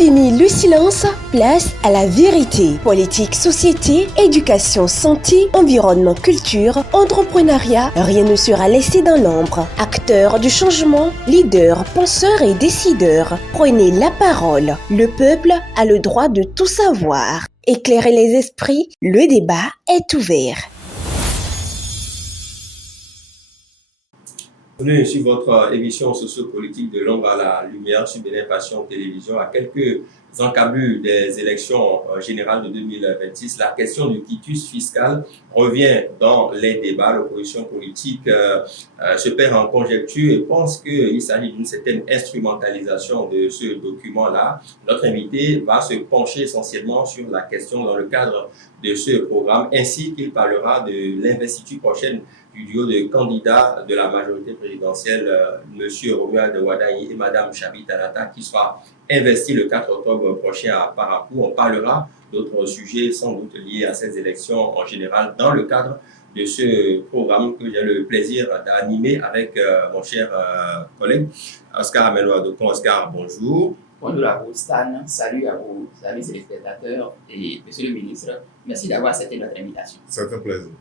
Fini le silence, place à la vérité. Politique, société, éducation, santé, environnement, culture, entrepreneuriat, rien ne sera laissé dans l'ombre. Acteurs du changement, leaders, penseurs et décideurs, prenez la parole. Le peuple a le droit de tout savoir. Éclairez les esprits, le débat est ouvert. Bienvenue sur votre émission sociopolitique de l'ombre à la lumière sur Bénin Passion Télévision. À quelques encablures des élections générales de 2026, la question du quitus fiscal revient dans les débats. L'opposition politique se perd en conjecture et pense qu'il s'agit d'une certaine instrumentalisation de ce document-là. Notre invité va se pencher essentiellement sur la question dans le cadre de ce programme, ainsi qu'il parlera de l'investiture prochaine du duo de candidats de la majorité présidentielle, M. Romuald Wadayi et Mme Chabi Talata, qui sera investi le 4 octobre prochain à Parakou. On parlera d'autres sujets sans doute liés à ces élections en général dans le cadre de ce programme que j'ai le plaisir d'animer avec mon cher collègue Oscar Amelo-Adokon. Oscar, bonjour. Bonjour à vous, Stan. Salut à vos amis téléspectateurs et monsieur le ministre. Merci d'avoir accepté notre invitation. C'est un plaisir.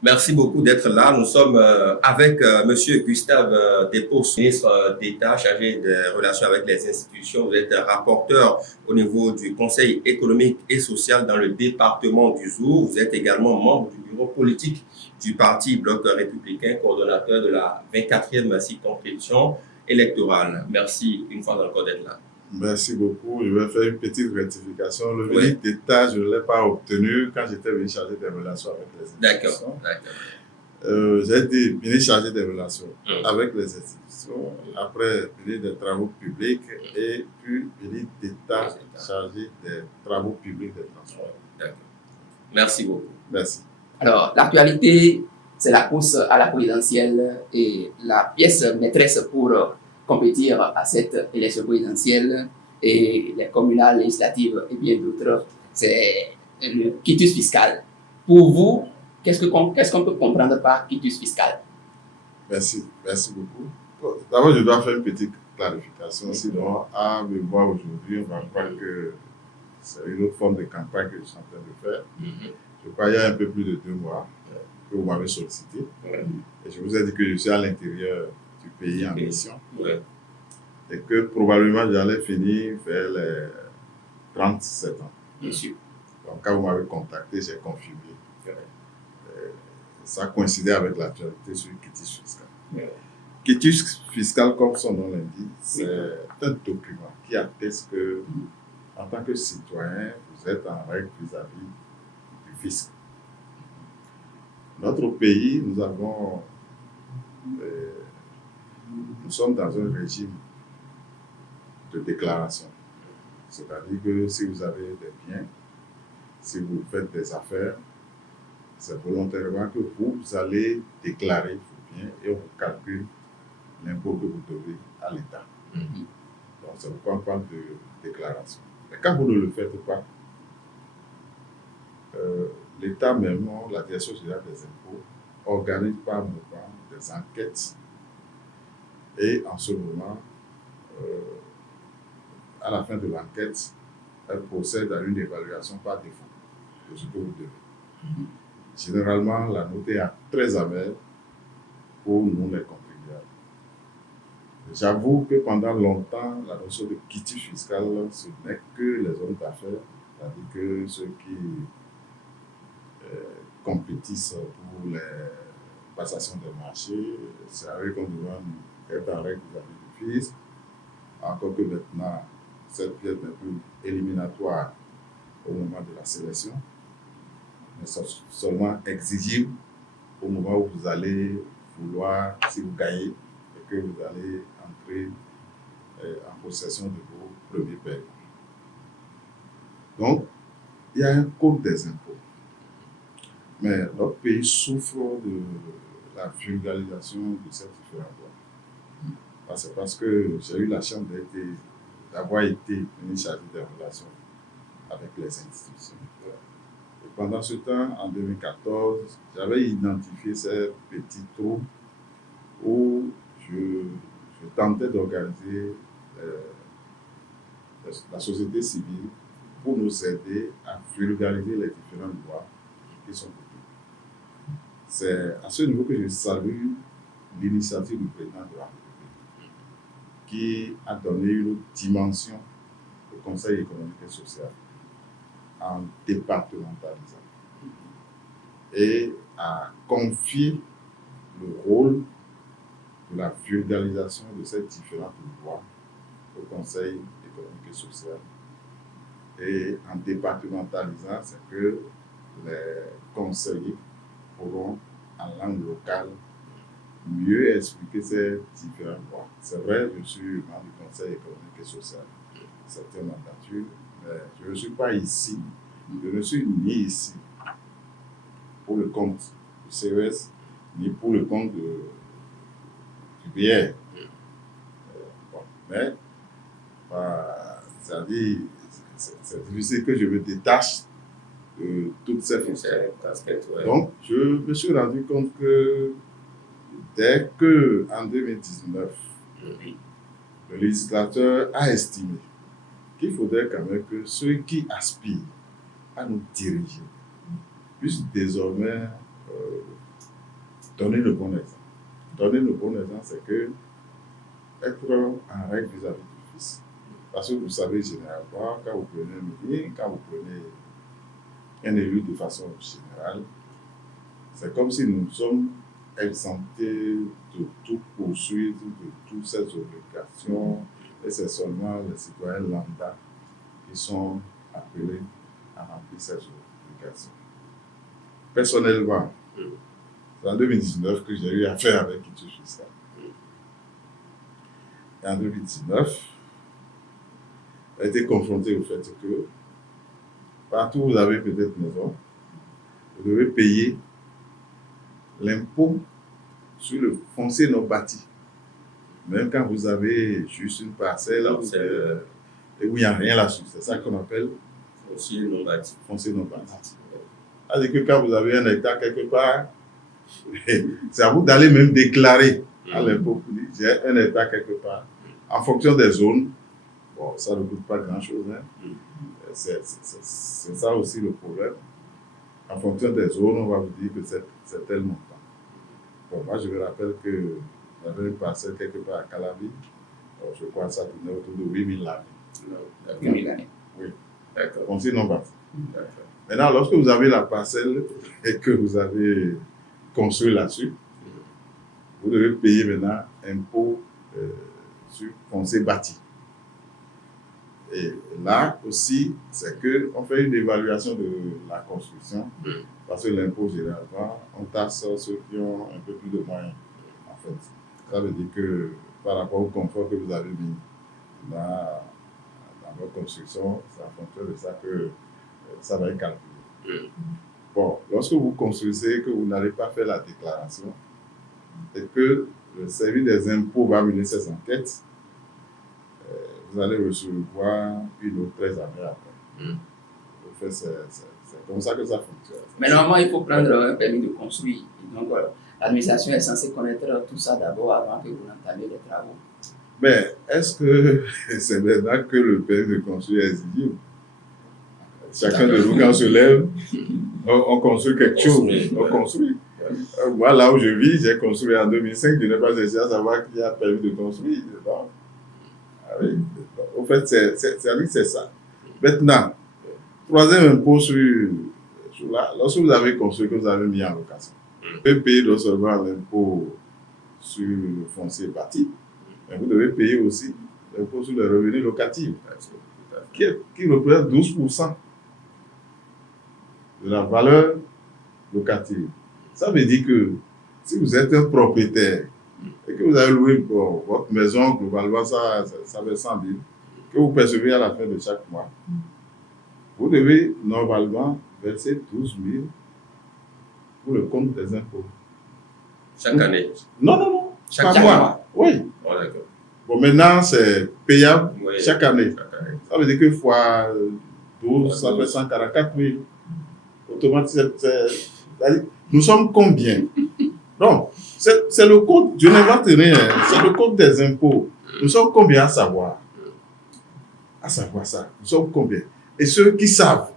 Merci beaucoup d'être là. Nous sommes avec monsieur Gustave Despaux, ministre d'État chargé des relations avec les institutions. Vous êtes rapporteur au niveau du Conseil économique et social dans le département du Zour. Vous êtes également membre du bureau politique du Parti Bloc républicain, coordonnateur de la 24e circonscription électorale. Merci une fois encore d'être là. Merci beaucoup. Je vais faire une petite rectification. Le ministre d'État, je ne l'ai pas obtenu quand j'étais venu chargé des relations avec les institutions. D'accord. J'ai dit ministre chargé des relations avec les institutions, après ministre des Travaux publics et puis ministre d'État chargé des Travaux publics des transports. D'accord. Merci beaucoup. Merci. Alors, l'actualité, c'est la course à la présidentielle et la pièce maîtresse pour compétir à cette élection présidentielle et les communales, législatives et bien d'autres, c'est le quitus fiscal. Pour vous, qu'est-ce qu'on peut comprendre par quitus fiscal? Merci beaucoup. D'abord, je dois faire une petite clarification, sinon, à me voir aujourd'hui, on va croire que c'est une autre forme de campagne que je suis en train de faire. Je crois qu'il y a un peu plus de 2 mois que vous m'avez sollicité, et je vous ai dit que je suis à l'intérieur du pays en mission, et que probablement j'allais finir vers les 37 ans. Bien sûr. Donc quand vous m'avez contacté, j'ai confirmé. Ça coïncidait avec l'actualité sur le quitus fiscal. Quitus fiscal, comme son nom l'indique, c'est un document qui atteste que, en tant que citoyen, vous êtes en règle vis-à-vis du fisc. Notre pays, nous sommes dans un régime de déclaration. C'est-à-dire que si vous avez des biens, si vous faites des affaires, c'est volontairement que vous allez déclarer vos biens et on vous calcule l'impôt que vous devez à l'État. Donc c'est pourquoi on parle de déclaration. Mais quand vous ne le faites pas, l'État même, la Direction générale des impôts, organise par mouvement des enquêtes. Et en ce moment, à la fin de l'enquête, elle procède à une évaluation par défaut de ce que vous devez. Généralement, la note est très amère pour nous les contribuables. J'avoue que pendant longtemps, la notion de quitus fiscal, ce n'est que les hommes d'affaires, c'est-à-dire que ceux qui compétissent pour les passations des marchés, c'est avec qu'on doit être en règle vis-à-vis du fisc. Encore que maintenant, cette pièce n'est plus éliminatoire au moment de la sélection, mais seulement exigible au moment où vous allez vouloir, si vous gagnez, et que vous allez entrer en possession de vos premiers paiements. Donc, il y a un code des impôts. Mais notre pays souffre de la vulgarisation de cette différentes lois. C'est parce que j'ai eu la chance d'avoir été ministre chargé des relations avec les institutions. Et pendant ce temps, en 2014, j'avais identifié ces petits trous où je tentais d'organiser la société civile pour nous aider à vulgariser les différentes lois qui sont votées. C'est à ce niveau que je salue l'initiative du président de la République qui a donné une autre dimension au Conseil économique et social en départementalisant et a confié le rôle de la vulgarisation de ces différentes lois au Conseil économique et social. Et en départementalisant, c'est que les conseillers pourront, en langue locale, mieux expliquer ces différentes lois. C'est vrai, je suis membre du Conseil économique et social, certaines mandatures, mais je ne suis pas ici, je ne suis ni ici pour le compte du CES, ni pour le compte du BR. Bon, mais, c'est-à-dire, c'est difficile que je me détache de toutes ces fonctions. Ouais. Donc, je me suis rendu compte que dès qu'en 2019, le législateur a estimé qu'il faudrait quand même que ceux qui aspirent à nous diriger puissent désormais donner le bon exemple. Donner le bon exemple, c'est que être en règle vis-à-vis du fils. Parce que vous savez, généralement, quand vous prenez un ministre, quand vous prenez un élu de façon générale, c'est comme si nous sommes exemptés de tout poursuite, de toutes ces obligations, et c'est seulement les citoyens lambda qui sont appelés à remplir ces obligations. Personnellement, c'est en 2019 que j'ai eu affaire avec quitus fiscal. Et en 2019, j'ai été confronté au fait que partout où vous avez peut-être maison, vous devez payer l'impôt sur le foncier non bâti. Même quand vous avez juste une parcelle et où il n'y a rien là-dessus. C'est ça qu'on appelle foncier non bâti. Foncier non bâti. C'est-à-dire que quand vous avez un hectare quelque part, c'est à vous d'aller même déclarer à l'impôt pour dire j'ai un hectare quelque part. En fonction des zones, bon, ça ne coûte pas grand-chose. Hein. C'est ça aussi le problème. En fonction des zones, on va vous dire que c'est tel montant. Bon, moi, je me rappelle que j'avais une parcelle quelque part à Calavi. Bon, je crois que ça tournait autour de 8 000 l'année. 8 000 l'année. Oui. D'accord. Foncier non bâti. D'accord. Maintenant, lorsque vous avez la parcelle et que vous avez construit là-dessus, vous devez payer maintenant impôt sur foncier bâti. Et là aussi, c'est qu'on fait une évaluation de la construction, parce que l'impôt, généralement, on taxe ceux qui ont un peu plus de moyens, en fait. Ça veut dire que par rapport au confort que vous avez mis dans votre construction, c'est en fonction de ça que ça va être calculé. Bon, lorsque vous construisez, que vous n'allez pas faire la déclaration, et que le service des impôts va mener ces enquêtes, vous allez recevoir une autre 13 années après. En fait, c'est comme ça que ça fonctionne. Mais normalement, il faut prendre un permis de construire. Donc, l'administration est censée connaître tout ça d'abord avant que vous n'entamiez les travaux. Mais est-ce que c'est maintenant que le permis de construire est exigible? Chacun de nous, quand on se lève, on construit quelque chose. On construit. Moi, là où je vis, j'ai construit en 2005. Je n'ai pas essayé à savoir qu'il y a permis de construire. Bon. Ah oui. En fait, c'est ça. Maintenant, troisième impôt sur là, lorsque vous avez construit, que vous avez mis en location, vous devez payer non seulement l'impôt sur le foncier bâti, mais vous devez payer aussi l'impôt sur les revenus locatifs, qui représente 12% de la valeur locative. Ça veut dire que si vous êtes un propriétaire et que vous avez loué votre maison, globalement, ça fait 100 000, que vous percevez à la fin de chaque mois, vous devez normalement verser 12 000 pour le compte des impôts. Chaque année? Non. Chaque mois. Oui. Oh, d'accord. Bon, maintenant, c'est payable Chaque année. Ça veut dire que fois 12, ça fait 144 000. Automatiquement, nous sommes combien? Non, c'est le code, je n'invente rien, c'est le code des impôts. Nous sommes combien à savoir? à savoir ça. Nous sommes combien? Et ceux qui savent,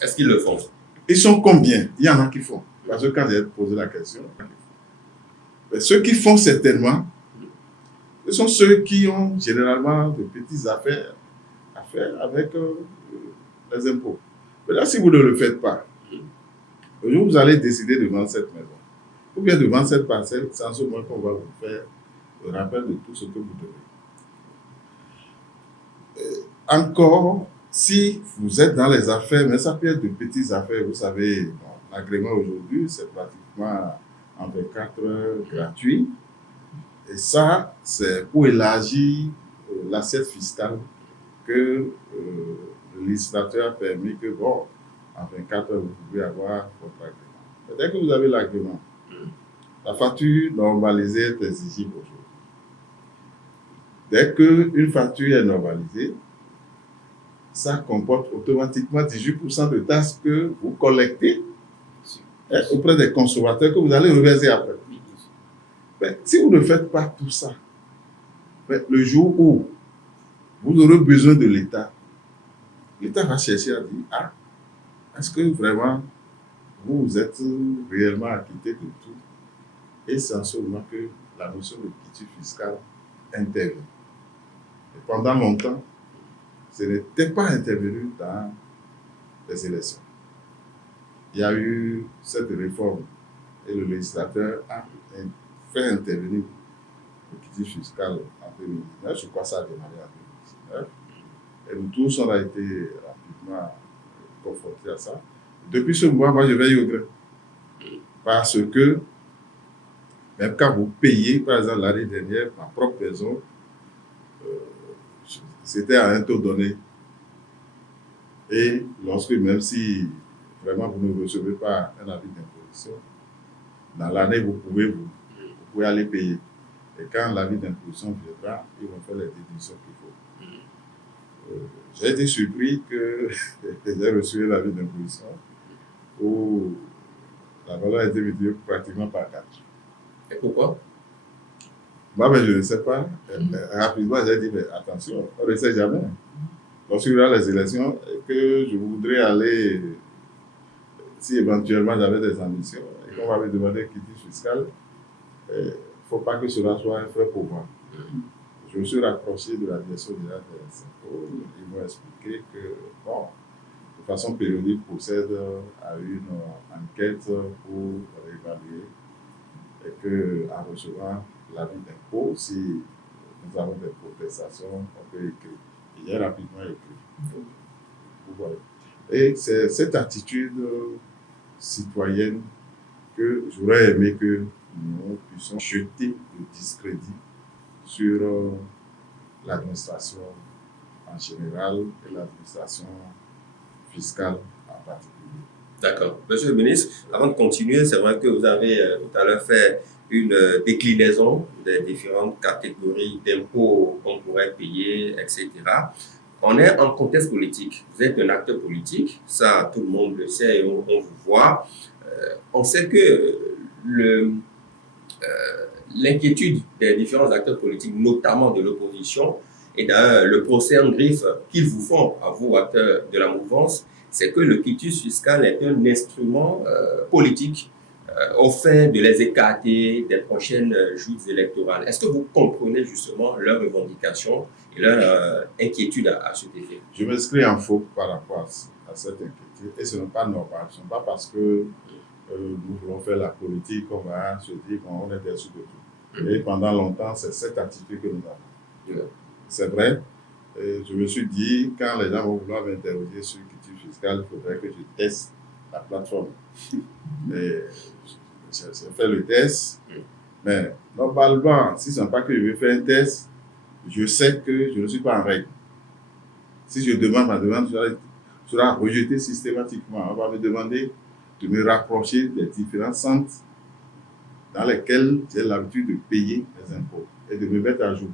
Est-ce qu'ils le font? ils sont combien? Il y en a qui font. Parce que quand j'ai posé la question, mais ceux qui font certainement, ce sont ceux qui ont généralement de petites affaires à faire avec les impôts. Mais là, si vous ne le faites pas, le jour où vous allez décider de vendre cette maison, ou bien de vendre cette parcelle, c'est en ce moment qu'on va vous faire le rappel de tout ce que vous devez. Encore, si vous êtes dans les affaires, mais ça peut être de petites affaires, vous savez, bon, l'agrément aujourd'hui, c'est pratiquement en 24 heures gratuit. Et ça, c'est pour élargir l'assiette fiscale que le législateur a permis que, bon, en 24 heures, vous pouvez avoir votre agrément. Mais dès que vous avez l'agrément, la facture normalisée est exigible aujourd'hui. Dès qu'une facture est normalisée, ça comporte automatiquement 18% de taxes que vous collectez auprès des consommateurs que vous allez reverser après. Mais si vous ne faites pas tout ça, le jour où vous aurez besoin de l'État, l'État va chercher à dire, ah, est-ce que vraiment vous êtes réellement acquitté de tout? Et c'est en ce moment que la notion de quitus fiscal intervient. Et pendant longtemps, ce n'était pas intervenu dans les élections. Il y a eu cette réforme et le législateur a fait intervenir le quitus fiscal en 2019. Je crois que ça a démarré en 2019. Et nous tous, on a été rapidement confrontés à ça. Depuis ce mois, moi, je veille au grain. Parce que, même quand vous payez, par exemple, l'année dernière, ma propre maison, c'était à un taux donné. Et lorsque, même si vraiment vous ne recevez pas un avis d'imposition, dans l'année, vous pouvez aller payer. Et quand l'avis d'imposition viendra, ils vont faire les déductions qu'il faut. J'ai été surpris que j'ai reçu l'avis d'imposition où la valeur a été multipliée pratiquement par 4. Et pourquoi? Moi, mais je ne sais pas. Rapidement, j'ai dit, mais attention, on ne sait jamais. Lorsqu'il y aura les élections, que je voudrais aller, si éventuellement j'avais des ambitions, et qu'on va me demander un quitus fiscal, il ne faut pas que cela soit un frais pour moi. Je me suis rapproché de la direction générale des impôts. Ils m'ont expliqué que, bon, de façon périodique, procède à une enquête pour réévaluer et qu'en recevant l'avis d'impôt, si nous avons des protestations, on peut écrire. Il y a rapidement écrit. Vous voyez. Et c'est cette attitude citoyenne que j'aurais aimé que nous puissions jeter le discrédit sur l'administration en général et l'administration fiscale en particulier. D'accord. Monsieur le ministre, avant de continuer, c'est vrai que vous avez tout à l'heure fait une déclinaison des différentes catégories d'impôts qu'on pourrait payer, etc. On est en contexte politique. Vous êtes un acteur politique, ça tout le monde le sait et on vous voit. On sait que l'inquiétude des différents acteurs politiques, notamment de l'opposition, et d'ailleurs le procès en griffe qu'ils vous font, à vous, acteurs de la mouvance, c'est que le quitus fiscal est un instrument politique au fin de les écarter des prochaines joutes électorales. Est-ce que vous comprenez justement leurs revendications et leur inquiétude à cet effet? Je m'inscris en faux par rapport à cette inquiétude et ce n'est pas normal. Ce n'est pas parce que nous voulons faire la politique qu'on va se dire qu'on est déçu de tout. Et pendant longtemps, c'est cette attitude que nous avons. C'est vrai. Je me suis dit, quand les gens vont vouloir m'interroger sur le quitus fiscal, il faudrait que je teste la plateforme. Et j'ai fait le test, mais normalement, si ce n'est pas que je vais faire un test, je sais que je ne suis pas en règle. Si je demande, ma demande sera rejetée systématiquement. On va me demander de me rapprocher des différents centres dans lesquels j'ai l'habitude de payer les impôts et de me mettre à jour.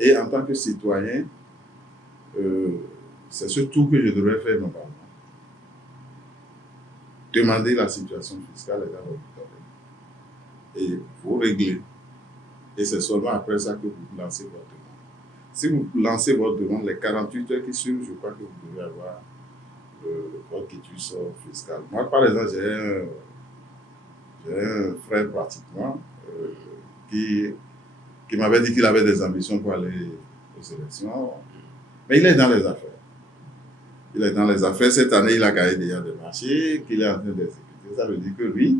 Et en tant que citoyen, c'est ce tout que je devrais faire normalement. Demander la situation fiscale et dans votre domaine. Et vous régler. Et c'est seulement après ça que vous lancez votre demande. si vous lancez votre demande, les 48 heures qui suivent, je crois que vous devez avoir votre quitus fiscal. Moi, par exemple, j'ai un frère pratiquement qui m'avait dit qu'il avait des ambitions pour aller aux élections, mais il est dans les affaires. Il est dans les affaires. Cette année, il a gagné déjà des marchés qu'il est en train d'exécuter. Ça veut dire que lui,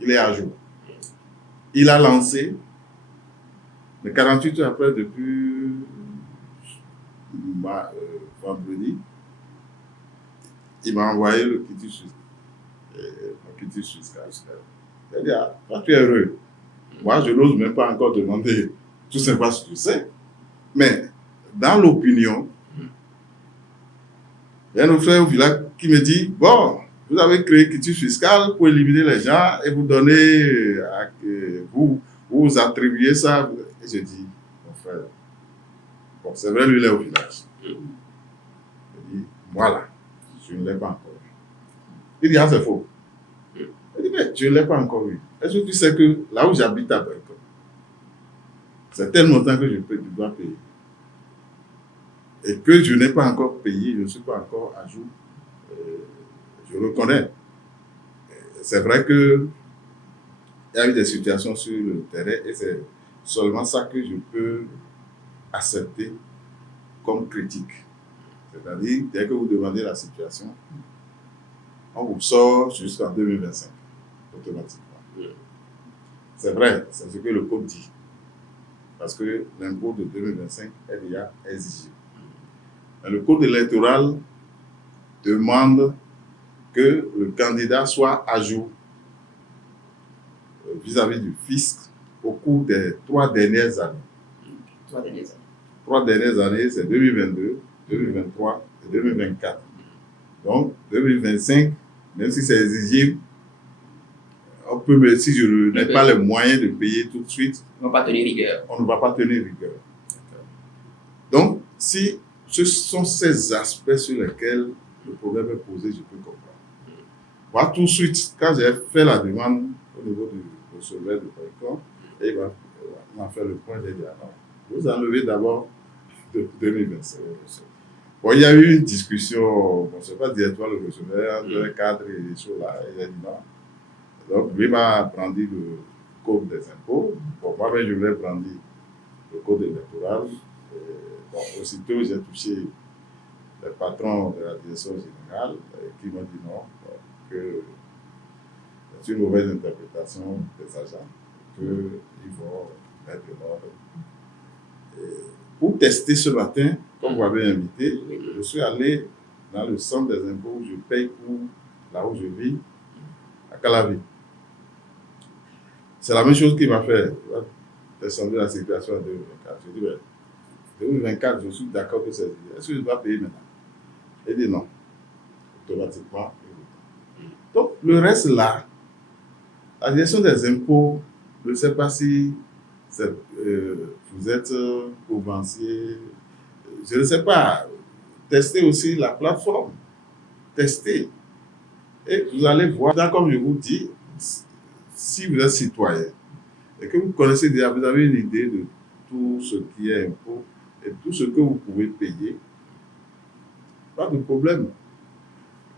il est à jour. Il a lancé, mais 48 heures après, depuis vendredi, il m'a envoyé le quitus fiscal. Il a dit, ah, toi, tu es heureux. Moi, je n'ose même pas encore demander tout simplement ce que tu sais. Mais dans l'opinion, il y a un frère au village qui me dit, bon, vous avez créé quitus fiscal pour éliminer les gens et vous donner, vous attribuez ça. Et je dis, mon frère, bon, c'est vrai, lui, il est au village. Je dis, voilà, je ne l'ai pas encore vu. Il dit, ah, c'est faux. Je dis, mais je ne l'ai pas encore vu. Est-ce que tu sais que là où j'habite à Berkeley, c'est tel montant que je dois payer. Et que je n'ai pas encore payé, je ne suis pas encore à jour. Je reconnais. C'est vrai qu'il y a eu des situations sur le terrain et c'est seulement ça que je peux accepter comme critique. C'est-à-dire, dès que vous demandez la situation, on vous sort jusqu'en 2025, automatiquement. C'est vrai, c'est ce que le code dit. Parce que l'impôt de 2025 est déjà exigé. Mais le code électoral demande que le candidat soit à jour vis-à-vis du fisc au cours des 3 dernières années. 3 dernières années, c'est 2022, 2023 et 2024. Donc, 2025, même si c'est exigé, on peut, si je n'ai pas les moyens de payer tout de suite, on ne va pas tenir rigueur. On ne va pas tenir rigueur. Donc, si ce sont ces aspects sur lesquels le problème est posé, je peux comprendre. Moi, tout de suite, quand j'ai fait la demande au niveau du receveur de Paycom, et il m'a fait le point, j'ai dit, ah non, vous enlevez d'abord de 2025. Bon, il y a eu une discussion, bon, ce n'est pas directement le receveur, entre le cadre et les choses là, il a dit non. Donc, lui m'a brandi le code des impôts. Bon, moi-même, je voulais brandir le code électoral. Bon, aussitôt, j'ai touché les patrons de la direction générale qui m'ont dit non, que c'est une mauvaise interprétation des agents, qu'ils vont mettre l'ordre. Pour tester ce matin, comme vous m'avez invité, je suis allé dans le centre des impôts où je paye pour là où je vis, à Calavi. C'est la même chose qui m'a fait descendre la situation en 2024. Je dis, 2024, je suis d'accord que c'est. Est-ce que je dois payer maintenant? Il dit non. Automatiquement. Donc, le reste là, la direction des impôts, je ne sais pas si vous êtes provincier, je ne sais pas. Testez aussi la plateforme. Testez. Et vous allez voir, comme je vous dis, si vous êtes citoyen et que vous connaissez déjà, vous avez une idée de tout ce qui est impôt et tout ce que vous pouvez payer, pas de problème.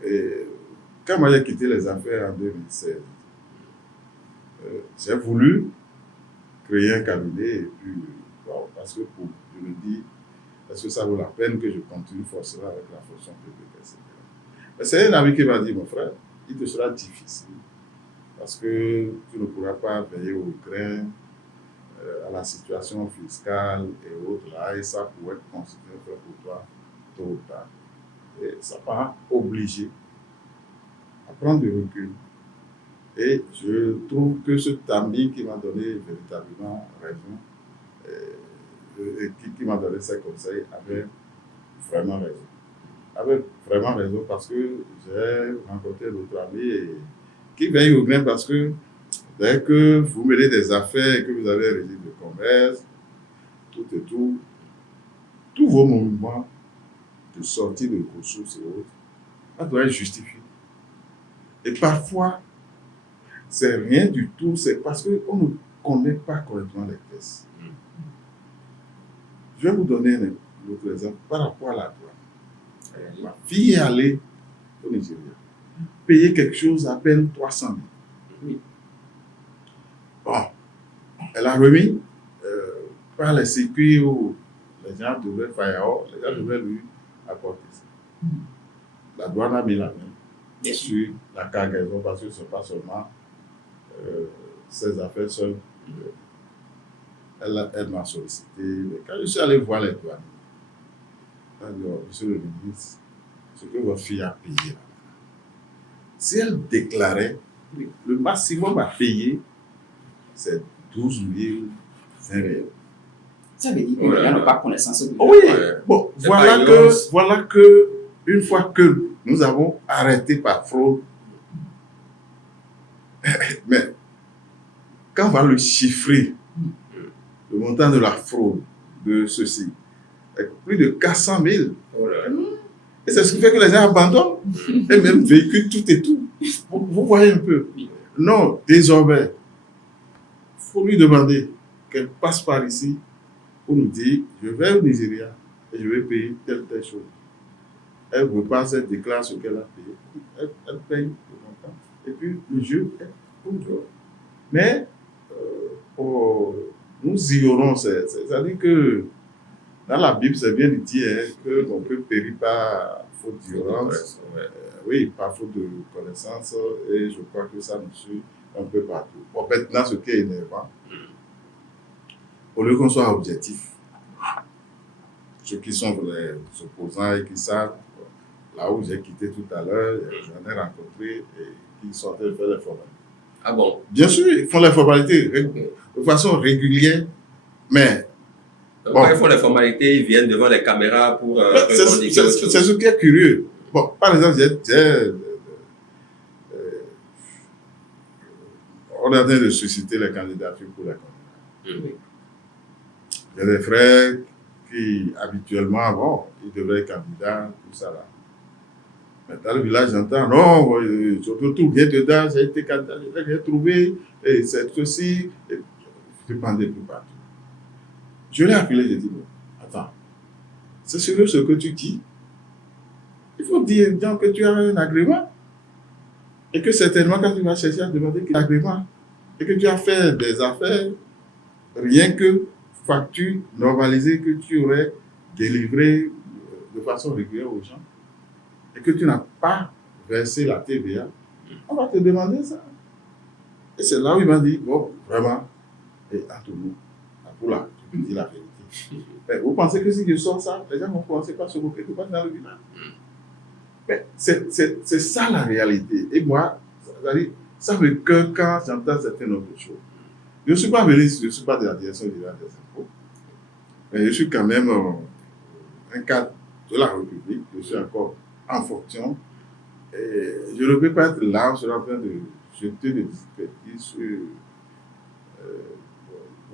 Et quand moi j'ai quitté les affaires en 2016, j'ai voulu créer un cabinet et puis, bon, parce que je me dis, est-ce que ça vaut la peine que je continue forcément avec la fonction publique, etc. Mais c'est un ami qui m'a dit, mon frère, il te sera difficile parce que tu ne pourras pas veiller au grain, à la situation fiscale et autres là, et ça pourrait constituer un fait pour toi tôt ou tard. Et ça m'a obligé à prendre du recul. Et je trouve que ce ami qui m'a donné véritablement raison, et qui m'a donné ses conseils, avait vraiment raison. Avait vraiment raison parce que j'ai rencontré d'autres amis qui veillent au grain parce que dès que vous menez des affaires et que vous avez un régime de commerce, tous vos mouvements de sortie de ressources et autres, ça doit être justifié. Et parfois, c'est rien du tout, c'est parce qu'on ne connaît pas correctement les tests. Je vais vous donner un autre exemple par rapport à la douane. Ma fille est allée au Nigeria, payer quelque chose à peine 300 000. Oui. Bon, elle a remis par les circuits où les gens devraient faire, les gens devraient lui apporter ça. La douane a mis la main sur la cargaison parce que ce n'est pas seulement ses affaires seules. Elle m'a sollicité. Mais quand je suis allé voir les douanes, elle dit, monsieur le ministre, ce que votre fille a payé là, si elle déclarait, le maximum à payer, c'est 12 020 €. Ça veut dire que les gens n'ont pas connaissance de Oui, bon, voilà que une fois que nous avons arrêté par fraude, mais quand on va le chiffrer, le montant de la fraude de ceci, est plus de 400 000. Et c'est ce qui fait que les gens abandonnent et même véhiculent tout et tout. Vous voyez un peu. Non, désormais, il faut lui demander qu'elle passe par ici pour nous dire, je vais au Nigeria et je vais payer telle chose. Elle repasse, elle déclare ce qu'elle a payé. Elle paye le montant. Et puis, le jeu est ouvert. Mais, nous ignorons, c'est-à-dire que dans la Bible, c'est bien de dire qu'on peut périr par faute d'ignorance, oui, par faute de connaissance, et je crois que ça nous suit un peu partout. Bon, maintenant, ce qui est énervant, au lieu qu'on soit objectif, ceux qui sont les opposants et qui savent, là où j'ai quitté tout à l'heure, j'en ai rencontré et qui sortaient de faire les formalités. Ah bon? Bien sûr, ils font les formalités de façon régulière, mais quand ils font les formalités, ils viennent devant les caméras pour revendiquer autre chose. C'est ce qui est curieux. Bon, par exemple, on est en train de susciter les candidatures pour la candidature. Il y a des frères qui, habituellement, bon, ils devraient être candidats, tout ça là. Mais dans le village, j'entends, non, tout vient dedans, j'ai été candidat, j'ai trouvé, et c'est ceci, et je ne pendais plus partout. Je l'ai appelé, j'ai dit, bon, attends, c'est sérieux ce que tu dis? Il faut dire aux gens que tu as un agrément. Et que certainement, quand tu vas chercher à demander un agrément, et que tu as fait des affaires, rien que facture normalisée que tu aurais délivrée de façon régulière aux gens, et que tu n'as pas versé la TVA, on va te demander ça. Et c'est là où il m'a dit, bon, vraiment, et entre nous, pour là, tu peux dire la vérité. Mais vous pensez que si je sors ça, les gens vont commencer par se moquer de moi dans le village. Mais c'est ça la réalité. Et moi, ça me cœur quand j'entends certaines autres choses. Je ne suis pas ministre, je ne suis pas de la direction générale des impôts, mais je suis quand même un cadre de la République, je suis encore en fonction. Et je ne peux pas être là, je suis en train de jeter des expertises sur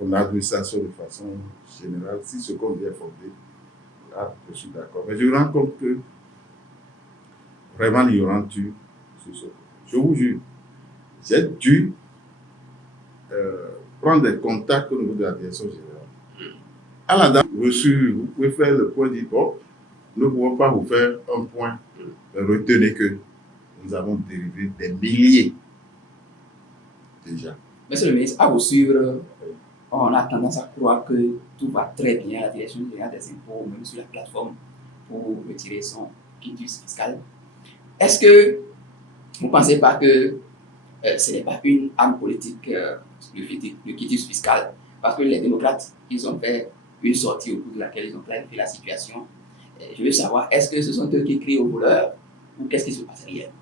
mon administration de façon générale. Si ce qu'on vient fondé, là, je suis d'accord. Mais je me rends compte que vraiment l'ignorance tue sur ce. Je vous jure, j'ai dû prendre des contacts au niveau de la direction générale. À la date reçue, vous pouvez faire le point dit, bon, nous ne pouvons pas vous faire un point. Retenez que nous avons dérivé des milliers déjà. Monsieur le ministre, à vous suivre, on a tendance à croire que tout va très bien à la direction générale des impôts, même sur la plateforme, pour retirer son quitus fiscal. Est-ce que vous ne pensez pas que ce n'est pas une arme politique, le quitus fiscal? Parce que les démocrates, ils ont fait une sortie au cours de laquelle ils ont clarifié la situation. Je veux savoir, est-ce que ce sont eux qui crient aux voleurs ou qu'est-ce qui se passe réellement?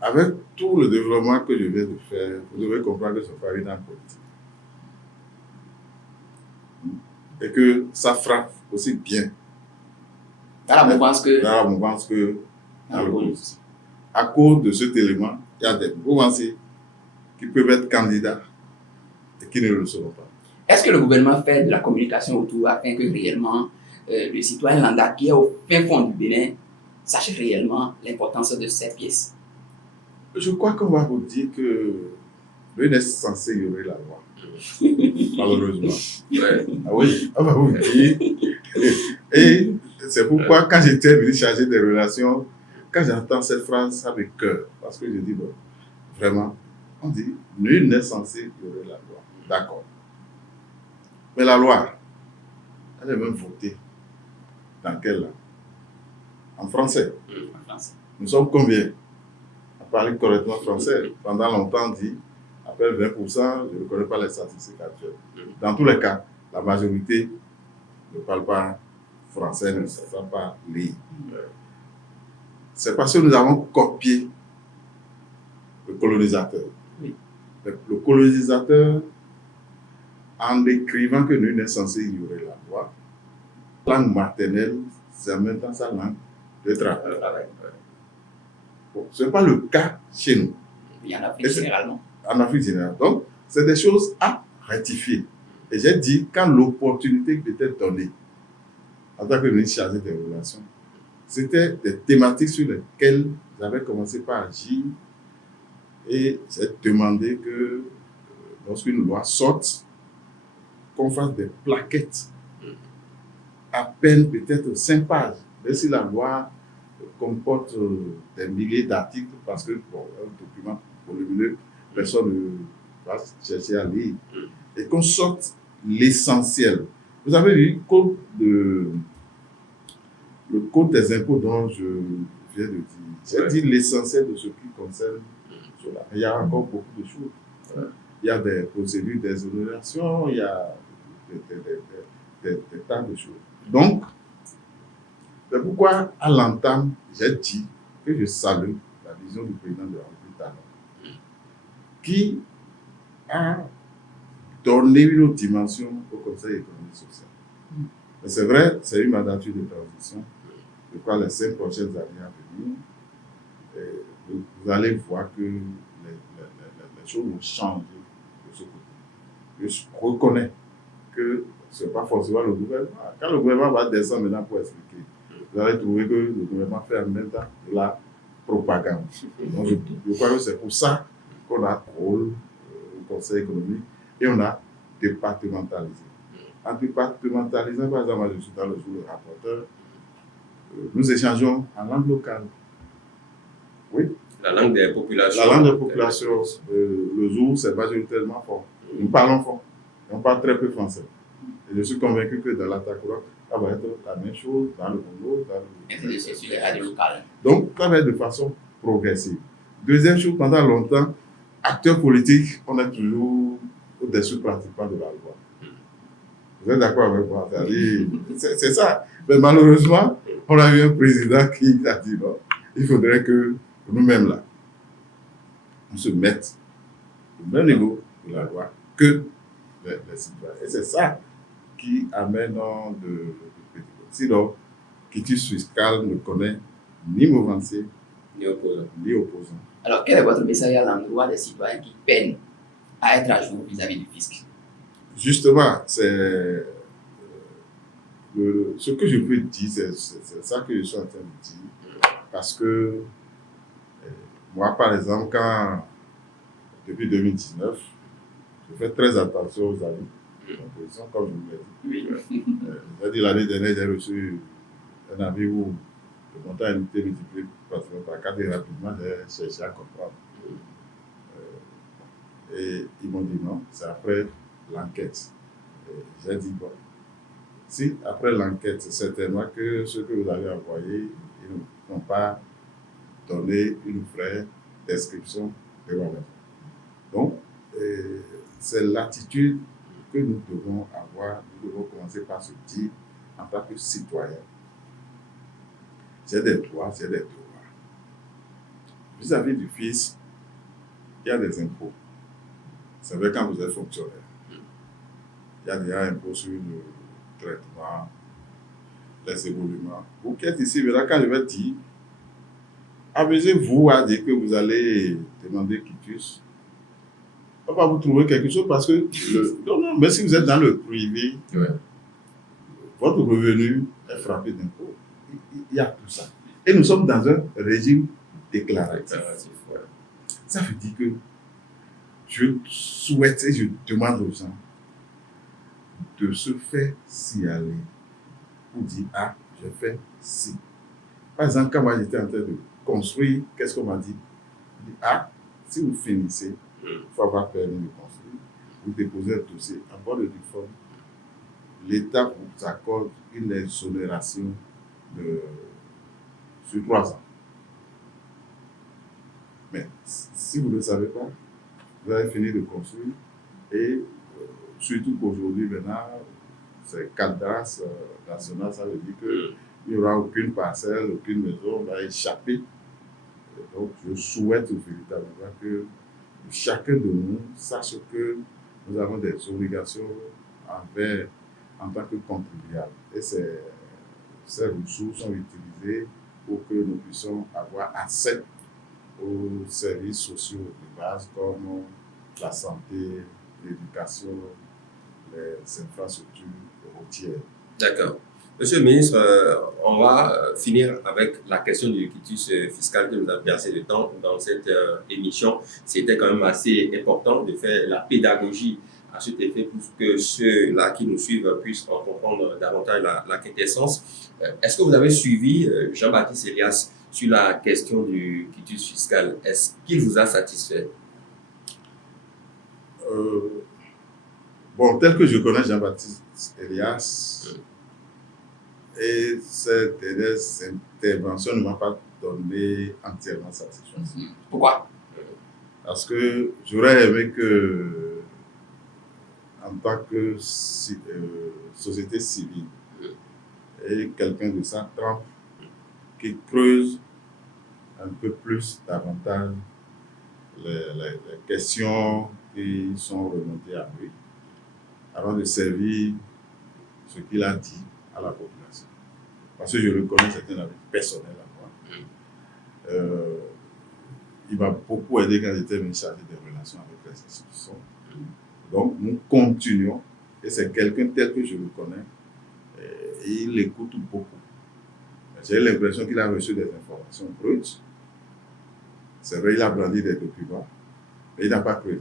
Avec tout le développement que je viens de faire, vous devez comprendre que ce n'est pas une arme politique. Et que ça frappe aussi bien. Dans la mouvance que dans le politique. À cause de cet élément, il y a des mouvanciers qui peuvent être candidats et qui ne le seront pas. Est-ce que le gouvernement fait de la communication autour afin que réellement le citoyen lambda qui est au fin fond du Bénin sache réellement l'importance de cette pièce? Je crois qu'on va vous dire que l'UNES est censé ignorer la loi. Malheureusement. Ouais. Ah oui, on va vous dire Et c'est pourquoi, quand j'étais venu charger des relations, quand j'entends cette phrase, ça me cœur. Parce que je dis, bon, vraiment, on dit, nul n'est censé violer la loi. D'accord. Mais la loi, elle est même votée. Dans quelle langue? En français. En français. Nous sommes combien à parler correctement français? Pendant longtemps, on dit, après 20%, je ne connais pas les statistiques actuelles. Dans tous les cas, la majorité ne parle pas français, ne sait pas lire. C'est parce que nous avons copié le colonisateur. Oui. Le colonisateur, en décrivant que nul n'est censé ignorer la loi, langue maternelle, c'est en même temps sa langue de travail. Bon, ce n'est pas le cas chez nous. Il y en a plus généralement. En Afrique générale. Donc, c'est des choses à rectifier. Et j'ai dit, quand l'opportunité peut être donnée, en tant que ministre chargé des relations, c'était des thématiques sur lesquelles j'avais commencé par agir et j'ai demandé que lorsqu'une loi sorte, qu'on fasse des plaquettes à peine peut-être 5 pages. Même si la loi comporte des milliers d'articles, parce que bon, un document volumineux, personne ne va chercher à lire. Et qu'on sorte l'essentiel. Vous avez vu le code des impôts dont je viens de dire. J'ai dit l'essentiel de ce qui concerne cela. Il y a encore beaucoup de choses. Il y a des procédures d'exonération, il y a des tas de choses. Donc, c'est pourquoi, à l'entame, j'ai dit que je salue la vision du président de la République Talon, qui a donné une autre dimension au Conseil économique et social. Mais c'est vrai, c'est une mandature de transition. Je crois les 5 prochaines années à venir, vous allez voir que les choses vont changer de ce côté. Je reconnais que ce n'est pas forcément le gouvernement. Quand le gouvernement va descendre maintenant pour expliquer, vous allez trouver que le gouvernement fait en même temps de la propagande. Donc je crois que c'est pour ça qu'on a rôle au Conseil économique et on a départementalisé. En départementalisant, par exemple, je suis dans le jour le rapporteur, nous échangeons en langue locale. Oui. La langue des populations. La langue des populations. Le jour, c'est majoritairement fort. Nous parlons fort. On parle très peu français. Et je suis convaincu que dans l'Atakura, ça va être la même chose dans le Congo, C'est sur les radios locales. Donc, ça va être de façon progressive. Deuxième chose, pendant longtemps, acteurs politiques, on est toujours au-dessus pratiquement de la loi. Vous êtes d'accord avec moi? C'est ça. Mais malheureusement, on a eu un président qui a dit non, il faudrait que nous-mêmes là, on se mette au même niveau de la loi que les citoyens. Et c'est ça qui amène de sinon, quitus fiscal ne connaît ni mouvancier, ni opposant. Alors, quel est votre message à l'endroit des citoyens qui peinent à être à jour vis-à-vis du fisc? Justement, c'est ce que je peux dire, c'est ça que je suis en train de dire. Parce que moi, par exemple, depuis 2019, je fais très attention aux avis de l'opposition, comme je vous l'ai dit. J'ai dit l'année dernière, j'ai reçu un avis où le montant a été multiplié pratiquement par 4 et rapidement, j'ai cherché à comprendre. Et ils m'ont dit non, c'est après l'enquête. J'ai dit bon, si après l'enquête, c'est certainement que ceux que vous avez envoyés, ils n'ont pas donné une vraie description de la raison. Donc, c'est l'attitude que nous devons avoir, nous devons commencer par se dire en tant que citoyen. J'ai des droits, j'ai des devoirs. Vis-à-vis du fils, il y a des impôts. C'est vrai quand vous êtes fonctionnaire. Il y a déjà un impôt sur le traitement, les évoluements. Vous qui êtes ici, mais là, quand je vais dire, amusez-vous à dire que vous allez demander quitus. On va vous trouver quelque chose parce que, non, mais si vous êtes dans le privé, votre revenu est frappé d'impôts. Il y a tout ça. Et nous sommes dans un régime déclaratif. Ça veut dire que je souhaite et je demande aux gens de se faire signaler pour dire, ah, j'ai fait ci. Par exemple, quand moi j'étais en train de construire, qu'est-ce qu'on m'a dit? On dit, ah, si vous finissez, il faut avoir permis de construire, vous déposez un dossier en bord de diplôme, l'État vous accorde une exonération sur 3 ans. Mais si vous ne le savez pas, vous avez fini de construire et surtout qu'aujourd'hui, maintenant, c'est cadastre national, ça veut dire qu'il n'y aura aucune parcelle, aucune maison va échapper. Et donc, je souhaite véritablement que chacun de nous sache que nous avons des obligations en tant que contribuables. Et ces ressources sont utilisées pour que nous puissions avoir accès aux services sociaux de base comme la santé, l'éducation, les infrastructures routières. D'accord. Monsieur le ministre, on va finir avec la question du quitus fiscal que nous avons passé de temps dans cette émission. C'était quand même assez important de faire la pédagogie à cet effet pour que ceux-là qui nous suivent puissent en comprendre davantage la quintessence. Est-ce que vous avez suivi Jean-Baptiste Elias sur la question du quitus fiscal? Est-ce qu'il vous a satisfait? Bon, tel que je connais Jean-Baptiste Elias, et cette intervention ne m'a pas donné entièrement satisfaction. Pourquoi? Parce que j'aurais aimé que, en tant que société civile, et quelqu'un de sa trempe qui creuse un peu plus davantage les questions qui sont remontées à lui, avant de servir ce qu'il a dit à la population. Parce que je reconnais certains avis personnels à moi. Il m'a beaucoup aidé quand j'étais chargé des relations avec les institutions. Donc, nous continuons, et c'est quelqu'un tel que je le connais, et il écoute beaucoup. J'ai l'impression qu'il a reçu des informations brutes. C'est vrai, il a brandi des documents, mais il n'a pas creusé.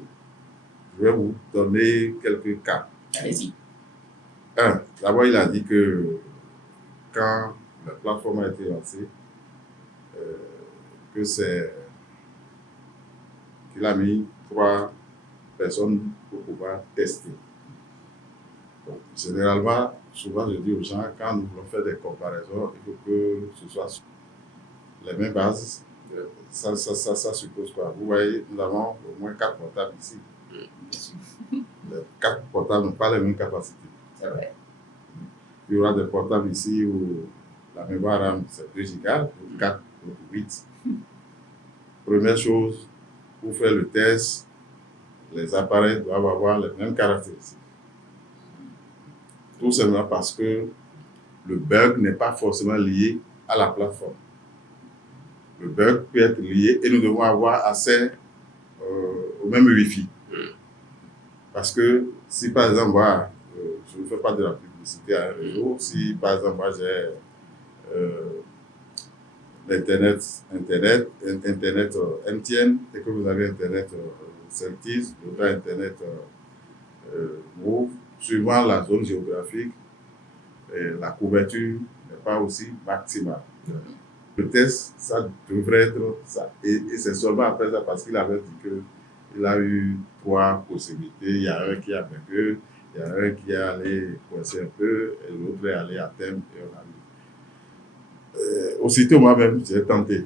Je vais vous donner quelques cas. Allez-y. D'abord, il a dit que quand la plateforme a été lancée, qu'il a mis 3 personnes pour pouvoir tester. Donc, généralement, souvent je dis aux gens, quand nous voulons faire des comparaisons, il faut que ce soit sur les mêmes bases. Ça suppose quoi? Vous voyez, nous avons au moins 4 portables ici. Les 4 portables n'ont pas les mêmes capacités. C'est vrai. Il y aura des portables ici où la mémoire RAM c'est 2 gigas, 4 ou 8. Première chose, pour faire le test, les appareils doivent avoir les mêmes caractéristiques. Tout simplement parce que le bug n'est pas forcément lié à la plateforme. Le bug peut être lié et nous devons avoir accès au même Wi-Fi. Parce que si par exemple, moi, je ne fais pas de la publicité à un réseau, si par exemple moi j'ai Internet MTN et que vous avez Internet Celtics, l'autre Internet Move, suivant la zone géographique, la couverture n'est pas aussi maximale. Le test, ça devrait être ça. Et c'est seulement après ça, parce qu'il avait dit qu'il a eu 3 possibilités. Il y a un qui a bugué, il y a un qui est allé coincer un peu, et l'autre est allé à terme, et on a eu. Aussitôt, moi-même, j'ai tenté.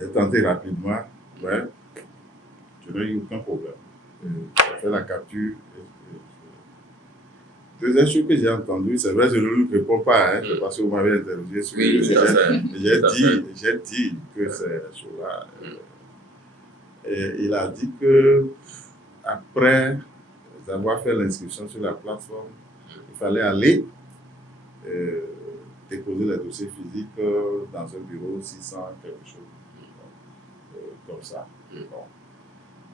J'ai tenté rapidement, mais je n'ai eu aucun problème. J'ai fait la capture. Deuxième chose que j'ai entendu, c'est vrai, je ne lui réponds pas, c'est parce que vous m'avez interrogé sur Oui, j'ai dit que c'est chose-là. Et il a dit que après avoir fait l'inscription sur la plateforme, il fallait aller déposer les dossiers physiques dans un bureau 600, quelque chose comme ça. Bon.